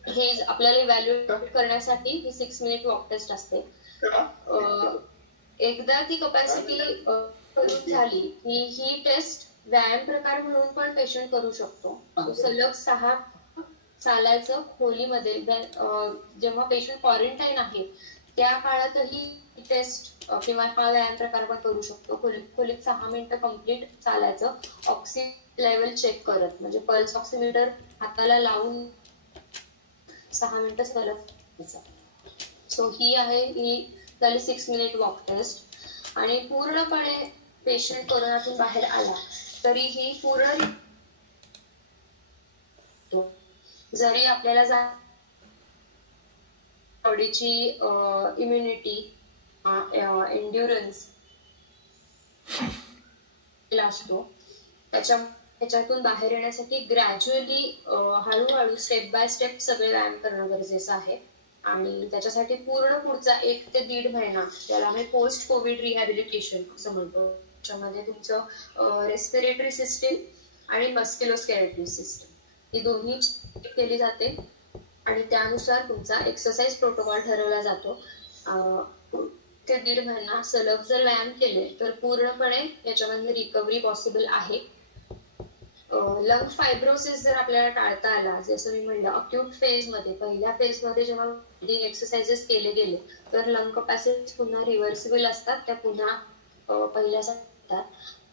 हे आपल्याला इव्हॅल्युएट करण्यासाठी ही 6 मिनिट वॉक टेस्ट असते. एकदा ती कपॅसिटी करून झाली की ही टेस्ट व्यायाम प्रकार म्हणून पण पेशंट करू शकतो. सलग 6 चालायचं खोलीमध्ये. जेव्हा पेशंट क्वारंटाईन आहे त्या काळातही टेस्ट किंवा हा व्यायाम प्रकार पण करू शकतो. खोलीत 6 मिनिटं कम्प्लीट चालायचं, ऑक्सिजन लेवल चेक करत, म्हणजे पल्स ऑक्सिमीटर हाताला लावून 6 मिनिटं सलग. सो ही झाली 6 मिनिट वॉक टेस्ट. आणि पूर्णपणे पेशंट कोरोनातून बाहेर आला तरीही पूर्ण जरी आपल्याला बॉडीची इम्युनिटी, एन्ड्युरन्स असतो, त्याच्यातून बाहेर येण्यासाठी ग्रॅज्युअली हळूहळू स्टेप बाय स्टेप सगळे व्यायाम करणं गरजेचं आहे. आणि त्याच्यासाठी पूर्ण पुढचा 1 ते 1.5 महिना त्याला आम्ही पोस्ट कोविड रिहॅबिलिटेशन असं म्हणतो. त्याच्यामध्ये तुमचं रेस्पिरेटरी सिस्टीम आणि मस्क्युलोस्केलेटरी सिस्टीम ही दोन्ही केली जाते आणि त्यानुसार तुमचा एक्सरसाइज प्रोटोकॉल ठरवला जातो. ते 1.5 महिना सलग जर व्यायाम केले तर पूर्णपणे याच्यामध्ये रिकव्हरी पॉसिबल आहे. लंग फायब्रोसिस जर आपल्याला टाळता आला, जसं मी म्हणलं अक्यूट फेजमध्ये, पहिल्या फेजमध्ये जेव्हा ब्रीदिंग एक्सरसाइजेस केले गेले तर लंग कपॅसिटी पुन्हा रिव्हर्सिबल असतात, त्या पुन्हा पहिल्यासारख्या.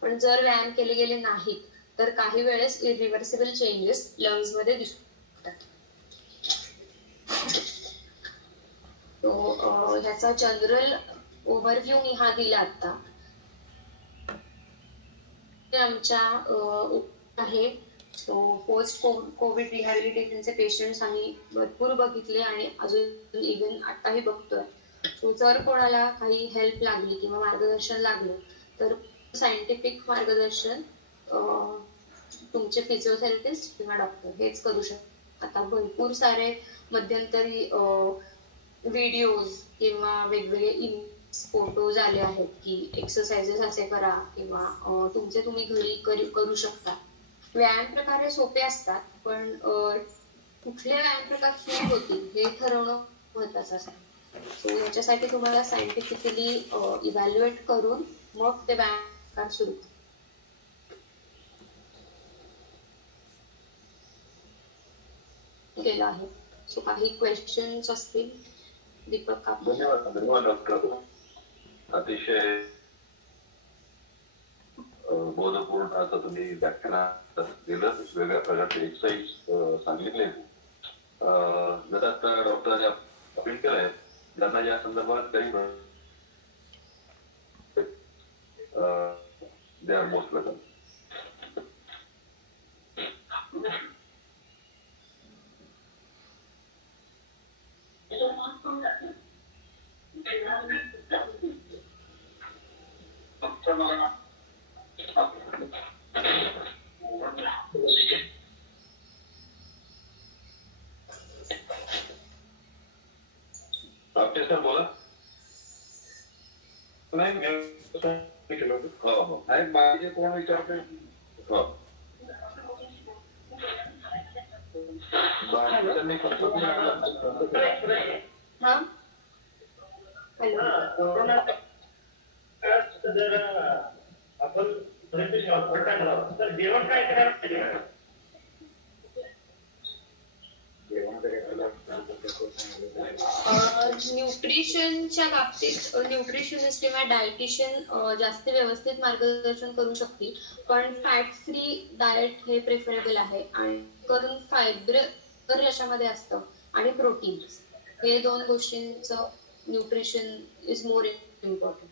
पण जर व्यायाम केले गेले नाहीत तर काही वेळेस इरिव्हर्सिबल चेंजेस लंग्स मध्ये दिसू शकतात. तो ह्याचा जनरल ओव्हरव्ह्यू मी हा दिला आता. आमच्या आहे पोस्ट कोविड रिहॅबिलिटेशनचे पेशंट्स आम्ही भरपूर बघितले आणि अजून इव्हन आताही बघतोय. जर कोणाला काही हेल्प लागली किंवा मार्गदर्शन लागलं तर सायंटिफिक मार्गदर्शन तुमचे फिजिओथेरपिस्ट किंवा डॉक्टर हेच करू शकतात. आता भरपूर सारे मध्यंतरी व्हिडिओज किंवा वेगवेगळे फोटोज आले आहेत की एक्सरसाइजेस असे करा किंवा तुमचे तुम्ही घरी करू शकता. व्यायाम प्रकार सोपे असतात पण कुठले व्यायाम प्रकार सुरू होतील हे ठरवणं महत्वाचं असतं. सो याच्यासाठी तुम्हाला सायंटिफिकली इव्हॅल्युएट करून मग ते व्यायाम प्रकार सुरू केलं आहे. सो काही क्वेश्चन्स असतील दीपक? धन्यवाद डॉक्टर. अतिशय बोधपूर्ण असं तुम्ही व्याख्यानात दिलं, वेगळ्या प्रकारचे एक्सरसाइज सांगितले. जर आता डॉक्टरांनी अपील केलंय त्यांना या संदर्भात काही they are most welcome. Shinde sir बोला. हो. माझे कोण विचारते हो. हा हॅलो. जर आपण तर जेवण काय करायला पाहिजे. न्यूट्रिशनच्या बाबतीत न्यूट्रिशनिस्ट किंवा डायटिशियन जास्त व्यवस्थित मार्गदर्शन करू शकतील, पण फॅट फ्री डाएट हे प्रेफरेबल आहे. आणि करून फायबर याच्यामध्ये असतं आणि प्रोटीन, हे दोन गोष्टींचं न्यूट्रिशन इज मोर इम्पॉर्टंट.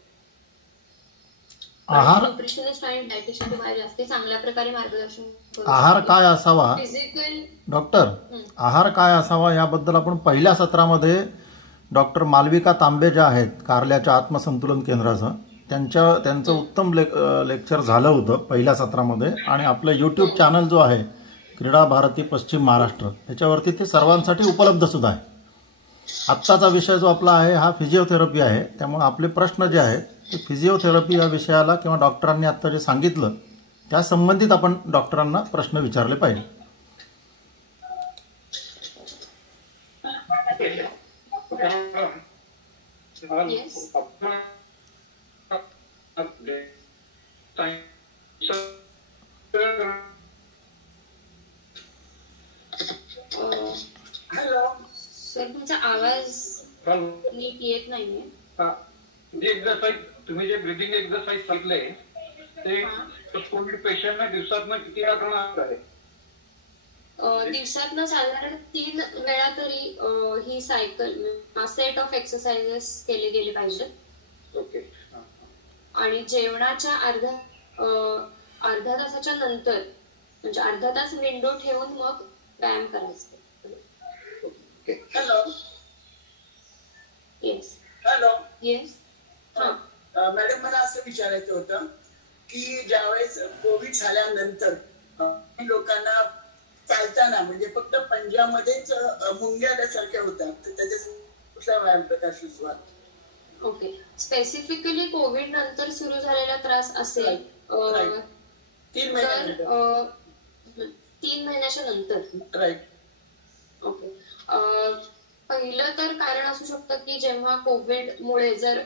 आहार न्यूट्रिशनिस्ट आणि डायटिशियन तुम्हाला जास्त चांगल्या प्रकारे मार्गदर्शन करू आहार शकतील. काय असावा फिजिकल डॉक्टर, आहार काय असावा याबद्दल आपण पहिल्या सत्रामध्ये डॉक्टर मालविका तांबे ज्या आहेत कारल्याच्या आत्मसंतुलन केंद्राचं, त्यांचं उत्तम लेक्चर झालं होतं पहिल्या सत्रामध्ये. आणि आपलं यूट्यूब चॅनल जो आहे क्रीडा भारती पश्चिम महाराष्ट्र, याच्यावरती ते सर्वांसाठी उपलब्ध सुद्धा आहे. आत्ताचा विषय जो आपला आहे हा फिजिओथेरपी आहे, त्यामुळे आपले प्रश्न जे आहेत ते फिजिओथेरपी या विषयाला किंवा डॉक्टरांनी आत्ता जे सांगितलं त्या संबंधित आपण डॉक्टरांना प्रश्न विचारले पाहिजे. Yes. हॅलो सर तुमचा आवाज नीट येत नाहीये. जे एक्सरसाइज तुम्ही जे ब्रिदिंग एक्सरसाइज सांगितले ते कोविड पेशंटना दिवसातनं किती वेळा करणार आहे. दिवसातनं साधारण 3 वेळा तरी ही सायकल सेट ऑफ एक्सरसाइजेस केले गेले पाहिजेत. ओके. आणि जेवणाच्या अर्ध्या तासाच्या नंतर, म्हणजे अर्धा तास विंडो ठेवून मग व्यायाम करायचा. हॅलो. Yes hello. येस. हा मॅडम, मला असं विचारायचं होतं की ज्यावेळेस कोविड झाल्यानंतर लोकांना चालताना म्हणजे फक्त पंजामध्येच मुंग्या आल्यासारख्या होतात, तर त्याच्या कुठला व्यायाम प्रकार सुचवा. ओके. स्पेसिफिकली कोविड नंतर सुरू झालेला त्रास असेल 3 महिन्यानंतर. 3 महिन्याच्या नंतर. राईट. ओके. पहिलं तर कारण असू शकतं की जेव्हा कोविडमुळे जर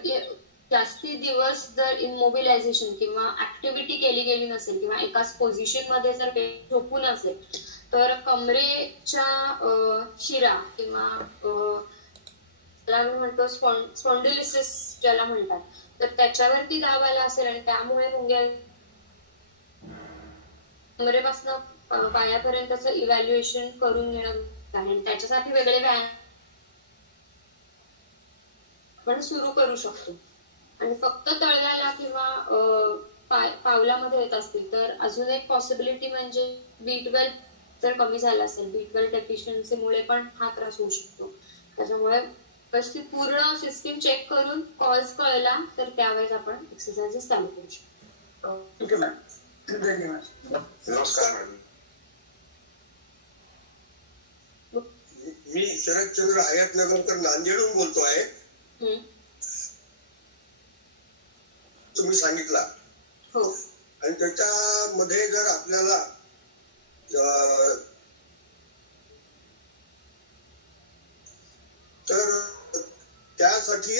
जास्ती दिवस जर इमोबिलायझेशन किंवा ऍक्टिव्हिटी केली गेली नसेल किंवा एकाच पोझिशन मध्ये जर झोपून असेल, तर कमरेच्या शिरा किंवा ज्याला आपण म्हणतो स्पॉन्डिलिसिस ज्याला म्हणतात, तर त्याच्यावरती दाब आला असेल आणि त्यामुळे मुंग्या कमरेपासून पायापर्यंतचं इव्हॅल्युएशन करून घेणं आहे. त्याच्यासाठी वेगळे व्यायाम आपण सुरू करू शकतो. आणि फक्त तळव्याला किंवा पावलामध्ये येत असतील तर अजून एक पॉसिबिलिटी म्हणजे B12 जर कमी झाला असेल, B12 डेफिशियन्सीमुळे पण हा त्रास होऊ शकतो. त्याच्यामुळे पूर्ण सिस्टीम चेक करून कॉज कळला तर त्यावेळेस आपण एक्सरसाइजेस चालू करू शकतो. ठीक आहे मॅम, धन्यवाद. नमस्कार मॅडम, मी शरदचंद्र हयातनगरकर नांदेडहून बोलतो आहे. तुम्ही सांगितला हो. आणि त्याच्यामध्ये जर आपल्याला तर त्यासाठी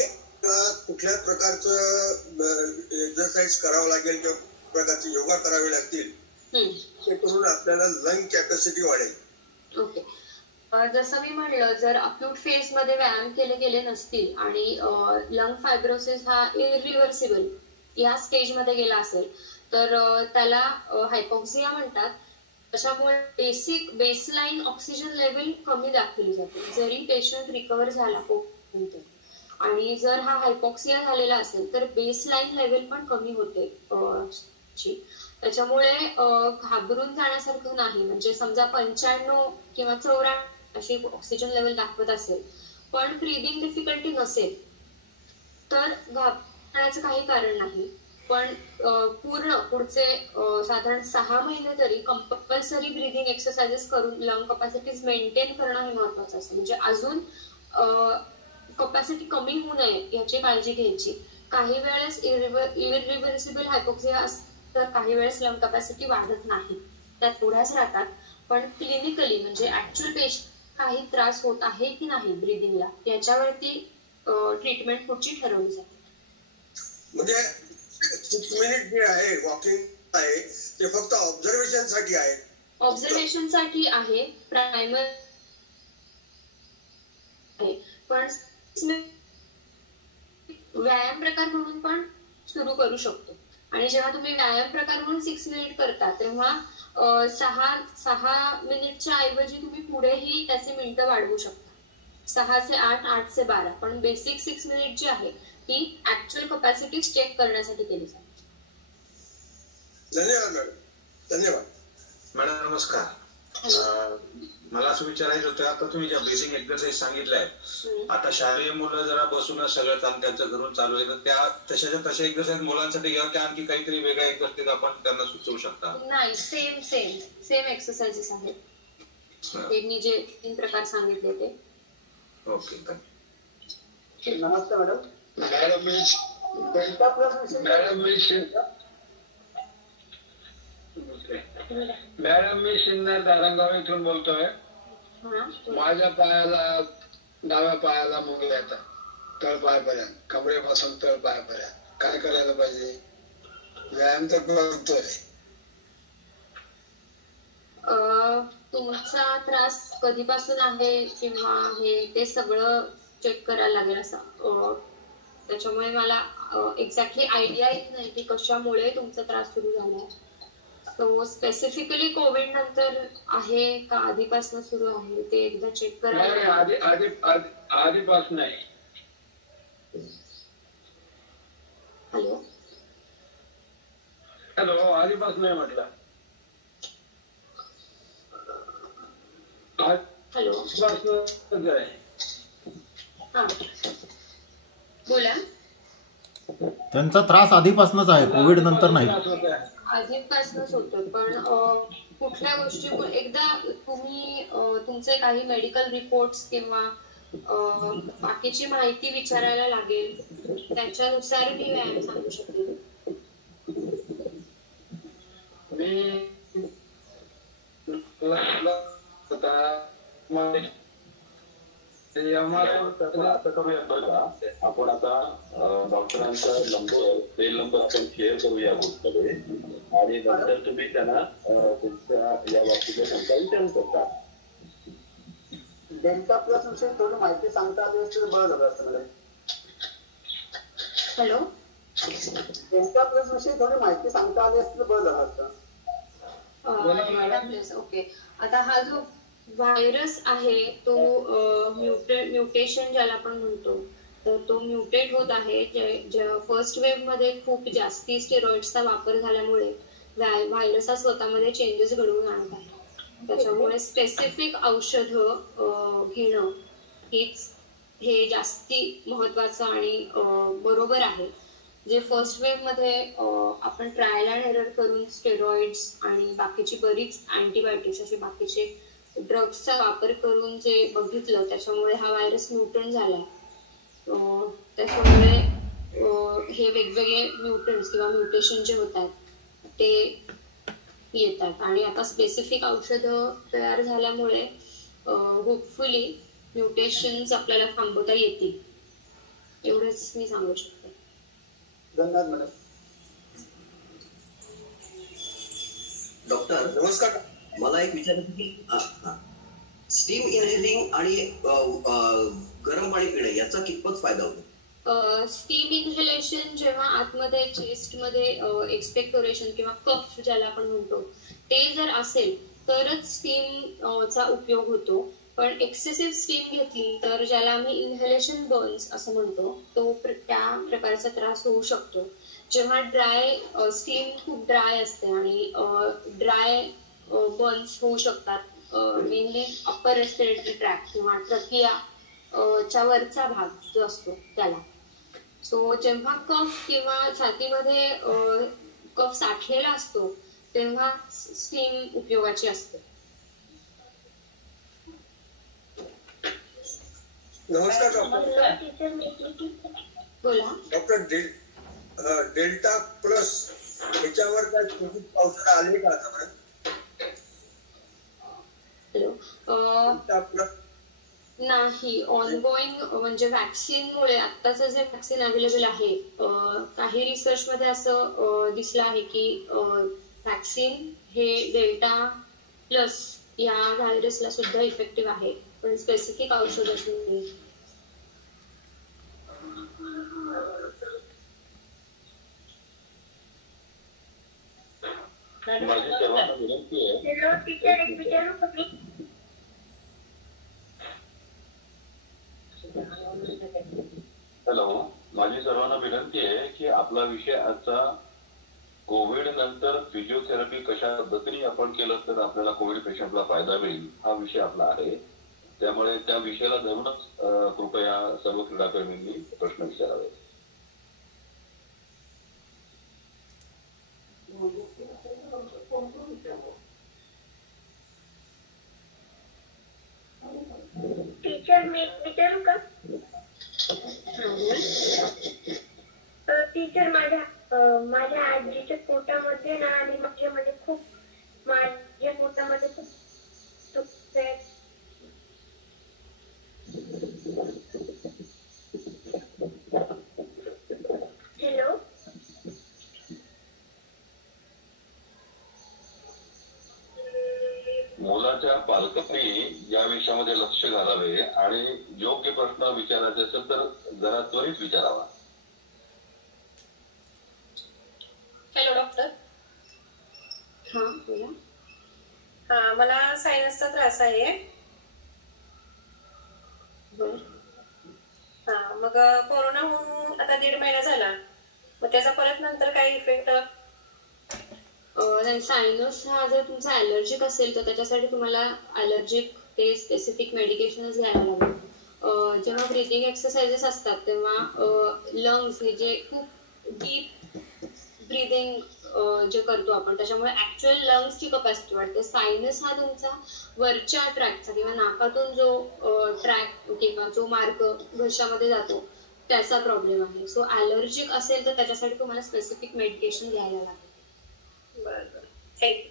कुठल्या प्रकारचं एक्सरसाइज करावं लागेल किंवा प्रकारचे योगा करावे लागतील ते करून आपल्याला लंग कॅपॅसिटी वाढेल. ओके. जसं मी म्हणलं, जर अक्यूट फेज मध्ये व्यायाम केले गेले नसतील आणि लंग फायब्रोसिस हा इरिव्हर्सिबल या स्टेज मध्ये गेला असेल तर त्याला हायपॉक्सिया म्हणतात. त्याच्यामुळे बेसलाईन ऑक्सिजन लेवल कमी दाखवली जाते जरी पेशंट रिकव्हर झाला नंतर. आणि जर हा हायपॉक्सिया झालेला असेल तर बेसलाईन लेवल पण कमी होते. त्याच्यामुळे घाबरून जाण्यासारखं नाही. म्हणजे समजा 95 किंवा 94 अशी ऑक्सिजन लेवल दाखवत असेल पण ब्रीदिंग डिफिकल्टी नसेल तर घाबरण्याचं काही कारण नाही. पण पूर्ण पुढचे साधारण 6 महिने तरी कंपल्सरी ब्रीदिंग एक्सरसाइजेस करून लंग कपॅसिटीज मेंटेन करणं हे महत्वाचं असतं. म्हणजे अजून कपॅसिटी कमी होऊ नये याची काळजी घ्यायची. काही वेळेस इरिव्हर्सिबल हायपोक्सिया तर काही वेळेस लंग कपॅसिटी वाढत नाही, त्या थोड्याच राहतात. पण क्लिनिकली म्हणजे ऍक्च्युअल पेशंट काही त्रास होत आहे की नाही ब्रिदिंगला याच्यावरती ट्रीटमेंट पुढची ठरवली जाते. म्हणजे 6 मिनिट जे आहे वॉकिंग आहे ते फक्त ऑब्झर्वेशन साठी आहे. ऑब्झर्वेशन साठी आहे प्रायमरी, पण व्यायाम प्रकार म्हणून पण सुरू करू शकतो. आणि जेव्हा तुम्ही व्यायाम प्रकार म्हणून 6 मिनिट करता तेव्हा 6 मिनिटच्या ऐवजी तुम्ही पुढेही त्याचे मिनिटं वाढवू शकता, 6 से 8, 8 से 12. पण बेसिक 6 मिनिट जी आहे ती ऍक्च्युअल कपॅसिटी चेक करण्यासाठी केली जाते. धन्यवाद मॅडम. धन्यवाद मॅडम. नमस्कार. मला असं विचारायचं होतं, आता तुम्ही ज्या ब्रीथिंग एक्सरसाइज सांगितल्या आहेत, आता शालेय मुलं जरा बसूनच सगळं काम त्यांचं घरून चालू आहे, तर त्या तशा एक्सरसाइज मुलांसाठी घ्या की आणखी काहीतरी वेगळ्या एक्सरसाइज आपण त्यांना सुचवू शकता? नाही, सेम एक्सरसाइजेस आहेत. मी जे 3 प्रकार सांगितले ते. Okay, thank you. नमस्कार मॅडम. मॅडम मी शिंदे दारंगाव इथून बोलतोय. माझ्या पायाला, डाव्या पायाला मुंग्या येतात तळपायापर्यंत, कमरेपासून तळपायापर्यंत. काय करायला पाहिजे? व्यायाम तर करतोय. तुमचा त्रास कधीपासून आहे किंवा हे ते सगळं चेक करायला लागेल असं. त्याच्यामुळे मला एक्झॅक्टली आयडिया येत नाही की कशामुळे तुमचा त्रास सुरू झालाय. तो स्पेसिफिकली कोविड नंतर आहे का आधीपासून सुरू आहे ते एकदा चेक करायला. आधीपासून आहे. हॅलो, आधीपासून आहे म्हटलं. हॅलो, हा बोला. त्यांचा त्रास आधीपासूनच आहे, कोविड नंतर नाही. आधीपासूनच होतं, पण कुठल्या गोष्टी एकदा तुम्ही तुमचे काही मेडिकल रिपोर्ट्स किंवा बाकीची माहिती विचारायला लागेल, त्याच्यानुसार मी व्यायाम सांगू शकते. असं करूया बरं का, आपण आता डॉक्टरांचा सेल नंबर आपण शेअर करूया ग्रुपमध्ये, आणि नंतर तुम्ही त्यांना तुमच्या या बाबतीच्या शंका विचारू शकता. डेल्टा प्लस विषयी थोडी माहिती सांगता आली असती तर बरं झालं असतं मला. हॅलो, डेल्टा प्लस विषयी थोडी माहिती सांगता आली असती तर बरं झालं असतं. ओके. आता हा जो व्हायरस आहे तो म्युटेशन ज्याला आपण म्हणतो, तर तो म्युटेट होत आहे. फर्स्ट वेव्ह मध्ये खूप जास्ती स्टेरॉइड्सचा वापर झाल्यामुळे व्हायरस हा स्वतःमध्ये चेंजेस घडवून आणत आहे. त्याच्यामुळे स्पेसिफिक औषधं घेणं हे जास्ती महत्वाचं आणि बरोबर आहे. जे फर्स्ट वेव्ह मध्ये आपण ट्रायल अँड एरर करून स्टेरॉइड्स आणि बाकीची बरीच अँटीबायोटिक्स असे बाकीचे ड्रग्सचा वापर करून जे बघितलं, त्याच्यामुळे हा व्हायरस म्युटंट झालाय. त्याच्यामुळे हे वेगवेगळे म्युटंट्स किंवा म्युटेशन जे होत आहेत ते येतात. आणि आता स्पेसिफिक औषधं तयार झाल्यामुळे होपफुली म्युटेशन्स आपल्याला थांबवता येतील, एवढंच मी सांगू शकते. धन्यवाद मॅडम. डॉक्टर नमस्कार. मला एक विचारायचं की स्टीम इनहेलिंग आणि गरम पाणी पिणं याचा कितपत फायदा होतो? स्टीम इनहेलेशन जेव्हा आतमध्ये चेस्टमध्ये एक्सपेक्टोरेशन किंवा कफ ज्याला आपण म्हणतो ते जर असेल तरच स्टीमचा उपयोग होतो. पण एक्सेसिव्ह स्टीम घेतली तर ज्याला आम्ही इनहेलेशन बर्न्स असं म्हणतो तो त्या प्रकारचा त्रास होऊ शकतो. जेव्हा ड्राय स्टीम खूप ड्राय असते आणि ड्राय बर्न्स होऊ शकतात, मेनली अप्पर रेस्पिरेटरी ट्रॅक्ट किंवा ट्रकिया वरचा भाग जो असतो त्याला. सो जेव्हा कफ किंवा छातीमध्ये कफ साठलेला असतो तेव्हा स्टीम उपयोगाची असते. नमस्कार डॉक्टर. बोला. डॉक्टर डेल्टा प्लस याच्यावर काय कोविड औषध आले का आतापर्यंत? हॅलो. नाही, ऑनगोईंग म्हणजे वॅक्सिनमुळे आत्ताचं जे वॅक्सिन अवेलेबल आहे, काही रिसर्चमध्ये असं दिसलं आहे की वॅक्सिन हे डेल्टा प्लस या व्हायरसला सुद्धा इफेक्टिव्ह आहे, पण स्पेसिफिक औषध असून माझी सर्वांना विनंती आहे. हॅलो, माझी सर्वांना विनंती आहे की आपला विषय आजचा कोविड नंतर फिजिओथेरपी कशा पद्धतीने आपण केलं तर आपल्याला कोविड पेशंटला फायदा होईल हा विषय आपला आहे. त्यामुळे त्या विषयाला धरूनच कृपया सर्व क्रीडाप्रेमींनी प्रश्न विचारावे. टीचर मी विचारू का? टीचर माझ्या आजीच्या पोटामध्ये ना आणि माझ्या पोटामध्ये खूप दुखतंय. हॅलो. मुलाच्या पालकांनी या विषयामध्ये लक्ष घालावे आणि योग्य प्रश्न विचारायचे असेल तर जरा त्वरित विचारावा. Hello doctor. हा बोला. हा, मला सायनसचा त्रास आहे. हा, मग कोरोना होऊन आता 1.5 महिना झाला, मग त्याचा परत नंतर काय इफेक्ट? सायनस हा जर तुमचा ॲलर्जिक असेल तर त्याच्यासाठी तुम्हाला ॲलर्जिक ते स्पेसिफिक मेडिकेशनच घ्यायला लागेल. जेव्हा ब्रीथिंग एक्सरसाइजेस असतात तेव्हा लंग्स हे जे खूप डीप ब्रीदिंग जे करतो आपण त्याच्यामुळे ॲक्च्युअल लंग्सची कपॅसिटी वाढते. सायनस हा तुमचा वरच्या ट्रॅकचा किंवा नाकातून जो ट्रॅक किंवा जो मार्ग घशामध्ये जातो त्याचा प्रॉब्लेम आहे. सो ॲलर्जिक असेल तर त्याच्यासाठी तुम्हाला स्पेसिफिक मेडिकेशन घ्यायला लागेल. बरं, थँक्यू.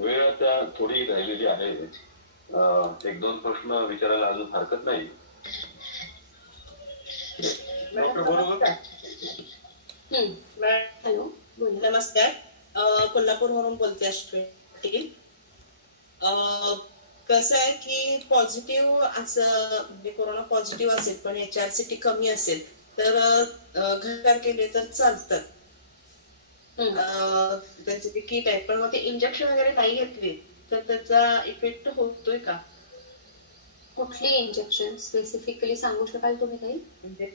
वेळ आता थोडी राहिलेली आहे. 1-2 प्रश्न विचारायला अजून हरकत नाही. डॉक्टर बरोबर. हॅलो. नमस्कार. कोल्हापूरवरून बोलते पाटील. कसं आहे की पॉझिटिव्ह असं म्हणजे कोरोना पॉझिटिव्ह असेल पण HRCT कमी असेल तर घरकार केले तर चालतात. त्यांचे ते किट आहे, पण मग ते इंजेक्शन वगैरे नाही घेतले तर त्याचा इफेक्ट होतोय का? कुठली इंजेक्शन स्पेसिफिकली सांगू शकाल तुम्ही काही? म्हणजे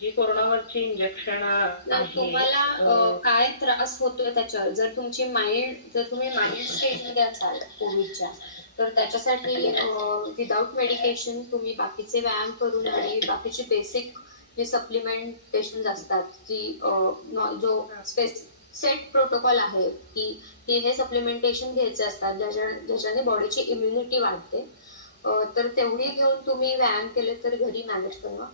जी कोरोनावरची इंजेक्शन तुम्हाला काय त्रास होतोय त्याच्यावर. जर तुम्ही माइल्ड स्टेजमध्ये असाल कोविडच्या तर त्याच्यासाठी विदाउट मेडिकेशन तुम्ही बाकीचे व्यायाम करून आणि बाकीचे बेसिक जे सप्लिमेंटेशन असतात जी जो सेट प्रोटोकॉल आहे की हे सप्लिमेंटेशन घ्यायचे असतात ज्याच्याने बॉडीची इम्युनिटी वाढते, तर तेवढी घेऊन तुम्ही व्यायाम केले तर घरी मॅनेज करा.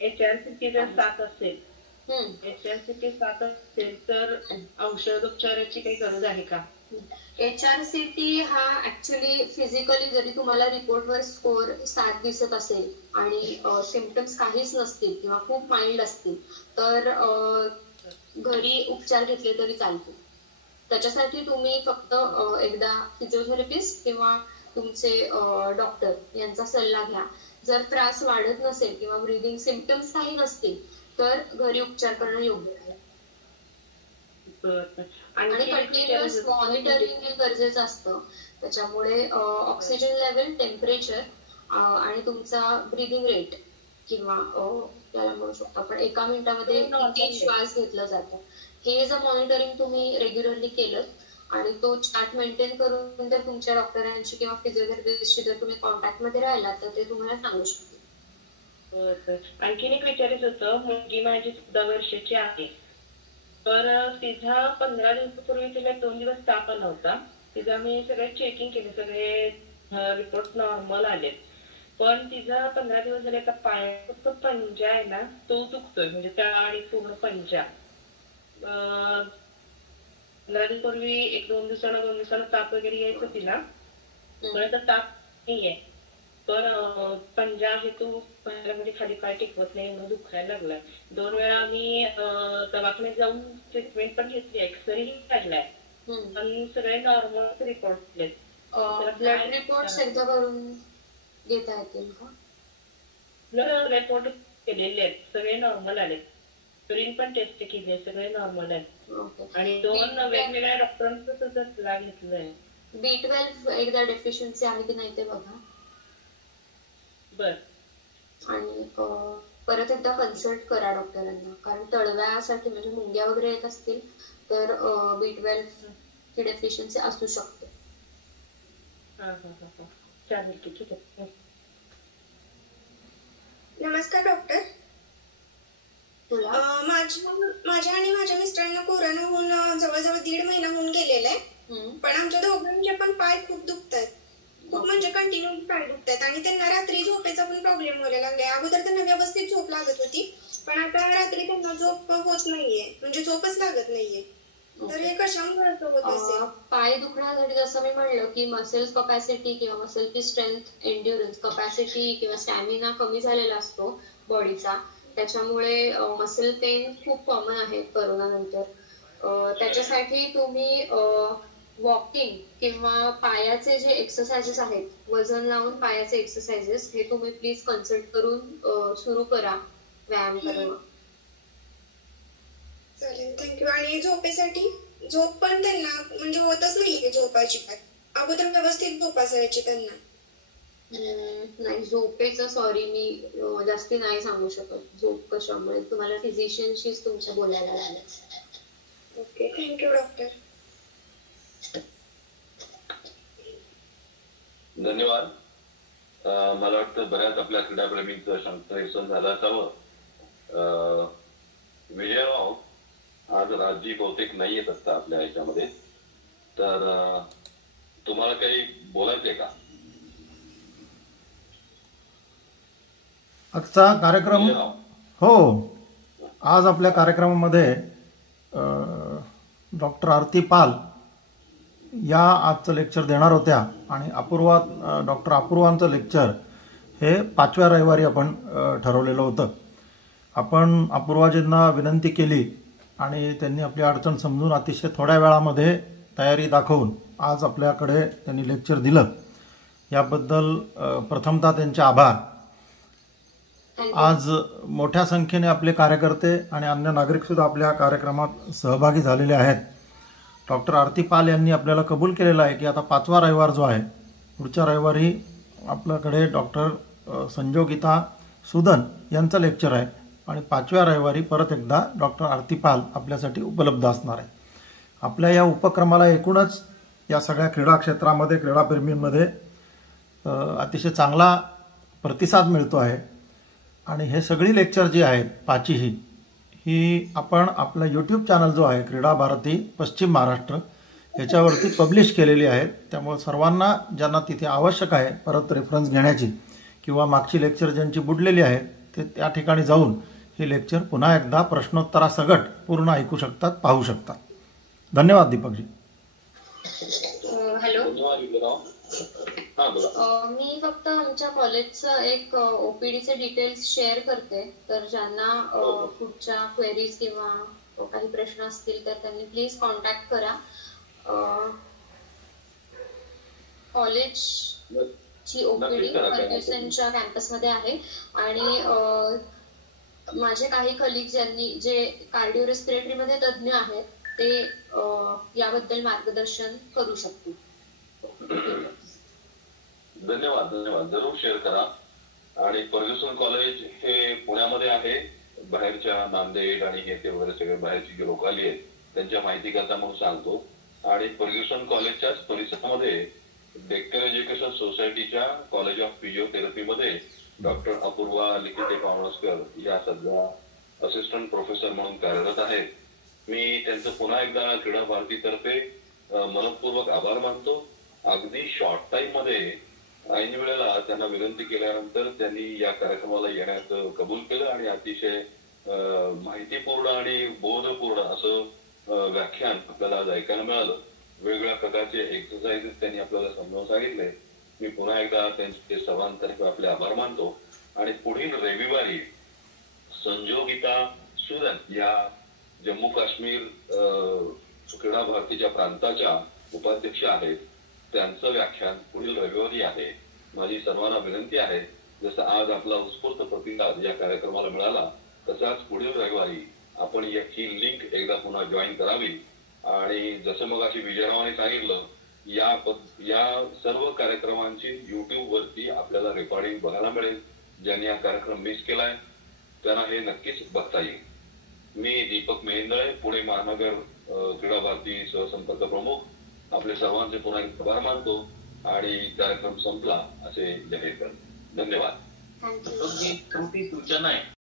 HRCT जर 7 असेल, HRCT 7 असेल तर औषधोपचाराची काही गरज आहे का? HRCT हा ऍक्च्युली फिजिकली जरी तुम्हाला रिपोर्टवर स्कोर 7 दिसत असेल आणि सिम्पटम्स काहीच नसतील किंवा खूप माइल्ड असतील तर घरी उपचार घेतले तरी चालतील. त्याच्यासाठी तुम्ही फक्त एकदा फिजिओथेरपिस्ट किंवा तुमचे डॉक्टर यांचा सल्ला घ्या. जर त्रास वाढत नसेल किंवा ब्रीदिंग सिम्पटम्स काही नसतील तर घरी उपचार करणं योग्य आहे. आणि कंटिन्युअस मॉनिटरिंग हे गरजेचं असतं. त्याच्यामुळे ऑक्सिजन लेवल, टेम्परेचर आणि तुमचा ब्रीदिंग रेट किंवा त्याला म्हणू शकतो आपण 1 मिनिटामध्ये किती श्वास घेतला जातो हे जर मॉनिटरिंग तुम्ही रेग्युलरली केलं आणि तो चार्ट मेंटेन करून जर तुमच्या डॉक्टरांशी किंवा फिजिओथेरपिस्टशी जर तुम्ही कॉन्टॅक्टमध्ये राहिला तर ते तुम्हाला सांगू शकतील. आणखीन एक विचारायचं होतं. मुलगी माझी 14 वर्षाची आहे, तर तिचा 15 दिवसापूर्वी तिला 2 दिवस ताप आला होता. तिचा मी सगळे चेकिंग केले, सगळे रिपोर्ट नॉर्मल आले, पण तिचा 15 दिवस झाले आता पाय फक्त पंजा आहे ना तो दुखतोय, म्हणजे त्या आणि पूर्ण पंजा. 15 दिवसापूर्वी 1-2 दिवसानं ताप वगैरे यायचं तिला, पण आता ताप नाहीये, पण पंजा आहे तो पायाला म्हणजे खाली पाय टिकवत नाही म्हणून दुखायला लागलाय. 2 वेळा आम्ही दवाखान्यात जाऊन ट्रीटमेंट पण घेतली, एक्सरे काढलाय, आणि सगळे नॉर्मल रिपोर्ट दिलेत. ब्लड रिपोर्ट्स एकदा करून घेता येतील का? ब्लड रिपोर्ट केलेले आहेत, सगळे नॉर्मल आलेत. युरिन पण टेस्ट केली, सगळे नॉर्मल आहेत, आणि 2 वेगवेगळ्या डॉक्टरांचं सुद्धा सल्ला घेतलाय. B12 एकदा डेफिशियन्सी आहे की नाही ते बघा. बर. आणि परत एकदा कन्सल्ट करा डॉक्टरांना, कारण तळव्यासाठी म्हणजे मुंग्या वगैरे येत असतील तर B12 ची डेफिशियन्सी असू शकते. चालेल, ठीक आहे. नमस्कार डॉक्टर. माझ्या आणि माझ्या मिस्टरांना कोरोना होऊन जवळजवळ 1.5 महिना होऊन गेलेला आहे, पण आमच्या दोघांचे पण पाय खूप दुखतात, खूप म्हणजे कंटिन्यू पाय दुखतात, आणि त्यांना रात्री झोपेचा पण प्रॉब्लेम व्हायला लागलाय. अगोदर त्यांना व्यवस्थित झोप लागत होती, पण आता रात्री त्यांना झोप होत नाहीये, म्हणजे झोपच लागत नाहीये. तर हे कशामुळे होत असेल? पाय दुखण्यासाठी जसं मी म्हणलं की मसल्स कपॅसिटी किंवा मसलची स्ट्रेंथ, एन्ड्युरन्स कपॅसिटी किंवा स्टॅमिना कमी झालेला असतो बॉडीचा, त्याच्यामुळे मसल पेन खूप कॉमन आहे कोरोना नंतर. त्याच्यासाठी तुम्ही वॉकिंग किंवा पायाचे जे एक्सरसाइजेस आहेत, वजन लावून पायाचे एक्सरसाइजेस, हे तुम्ही प्लीज कन्सल्ट करून सुरू करा व्यायाम करणं. चालेल, थँक्यू. आणि झोपेसाठी झोप पण त्यांना म्हणजे होतच नाहीये झोपाची, अगोदर व्यवस्थित झोप असायची त्यांना. नाही, झोपेचं सॉरी मी जास्ती नाही सांगू शकत, झोप कशामुळे तुम्हाला फिजिशियनशीच तुमच्या बोलायला लागेल. Okay, thank you doctor. धन्यवाद. मला वाटतं बऱ्याच आपल्या क्रीडाप्रेमींचं शंका झालं असावं. विजयराव, आज राजी बहुतेक नाही येत असता आपल्या ह्याच्यामध्ये, तर तुम्हाला काही बोलायचंय का? आजचा कार्यक्रम, हो, आज आपल्या कार्यक्रमामध्ये डॉक्टर आरती पाल या आजचं लेक्चर देणार होत्या, आणि डॉक्टर अपूर्वांचं लेक्चर हे 5व्या रविवारी आपण ठरवलेलं होतं. आपण अपूर्वाजींना विनंती केली आणि त्यांनी आपली अडचण समजून अतिशय थोड्या वेळामध्ये तयारी दाखवून आज आपल्याकडे त्यांनी लेक्चर दिलं. याबद्दल प्रथमतः त्यांचे आभार. आज मोठ्या संख्येने आपले कार्यकर्ते आणि अन्य नागरिकसुद्धा आपल्या कार्यक्रमात सहभागी झालेले आहेत. डॉक्टर आरती पाल यांनी आपल्याला कबूल केलेलं आहे की आता 5वा रविवार जो आहे, पुढच्या रविवारी आपल्याकडे डॉक्टर संजोगिता सुदन यांचं लेक्चर आहे, आणि 5व्या रविवारी परत एकदा डॉक्टर आरती पाल आपल्यासाठी उपलब्ध असणार आहे. आपल्या या उपक्रमाला एकूणच या सगळ्या क्रीडा क्षेत्रामध्ये, क्रीडाप्रेमींमध्ये अतिशय चांगला प्रतिसाद मिळतो आहे, आणि हे सगळी लेक्चर जी आहेत 5ही ही आपण आपला यूट्यूब चॅनल जो आहे क्रीडा भारती पश्चिम महाराष्ट्र याच्यावरती पब्लिश केलेली आहेत. त्यामुळे सर्वांना ज्यांना तिथे आवश्यक आहे परत रेफरन्स घेण्याची किंवा मागची लेक्चर ज्यांची बुडलेली आहेत ते त्या ठिकाणी जाऊन हे लेक्चर पुन्हा एकदा प्रश्नोत्तरासकट पूर्ण ऐकू शकतात, पाहू शकतात. धन्यवाद दीपकजी. हॅलो, मी फक्त आमच्या कॉलेजचं एक ओपीडीचे डिटेल्स शेअर करते, तर ज्यांना पुढच्या क्वेरीज किंवा काही प्रश्न असतील तर त्यांनी प्लीज कॉन्टॅक्ट करा. कॉलेजची ओपीडी फर्ग्युसनच्या कॅम्पसमध्ये आहे, आणि माझे काही कलिग्स ज्यांनी जे कार्डिओ रेस्पिरेटरीमध्ये तज्ज्ञ आहेत ते याबद्दल मार्गदर्शन करू शकतील. धन्यवाद. जरूर शेअर करा. आणि फर्ग्युसन कॉलेज हे पुण्यामध्ये आहे, बाहेरच्या नांदेड आणि हे ते वगैरे सगळे बाहेरची जे लोक आली आहेत त्यांच्या माहिती करता म्हणून सांगतो. आणि फर्ग्युसन कॉलेजच्याच परिसरामध्ये डेक्कन एज्युकेशन सोसायटीच्या कॉलेज ऑफ फिजिओथेरपीमध्ये डॉक्टर अपूर्वा लिखिते पावणसकर या सध्या असिस्टंट प्रोफेसर म्हणून कार्यरत आहेत. मी त्यांचं पुन्हा एकदा क्रीडा भारतीतर्फे मनपूर्वक आभार मानतो. अगदी शॉर्ट टाइम मध्ये ऐन वेळेला त्यांना विनंती केल्यानंतर त्यांनी या कार्यक्रमाला येण्याचं कबूल केलं आणि अतिशय माहितीपूर्ण आणि बोधपूर्ण असं व्याख्यान आपल्याला आज ऐकायला मिळालं. वेगवेगळ्या प्रकारचे एक्सरसाइजेस त्यांनी आपल्याला समजावून सांगितले. मी पुन्हा एकदा त्यांचे सर्वांतर्फे आपले आभार मानतो आणि पुढील रविवारी संजोगिता सुरन या जम्मू काश्मीर क्रीडा भारतीच्या प्रांताच्या उपाध्यक्ष आहेत, त्यांचं व्याख्यान पुढील रविवारी आहे. माझी सर्वांना विनंती आहे, जसं आज आपला उत्स्फूर्त प्रतिसाद या कार्यक्रमाला मिळाला तसाच पुढील रविवारी आपण याची लिंक एकदा पुन्हा जॉईन करावी. आणि जसं मग अशी विजयरावाने सांगितलं, या सर्व कार्यक्रमांची युट्यूब वरती आपल्याला रेकॉर्डिंग बघायला मिळेल. ज्यांनी हा कार्यक्रम मिस केलाय त्यांना हे नक्कीच बघता येईल. मी दीपक मेहेंदळे, पुणे महानगर क्रीडा भारती सहसंपर्क प्रमुख, आपले सर्वांचे पुन्हा आभार मानतो आणि कार्यक्रम संपला असे जाहीर करतो. धन्यवाद. थँक्यू. छोटी सूचना आहे.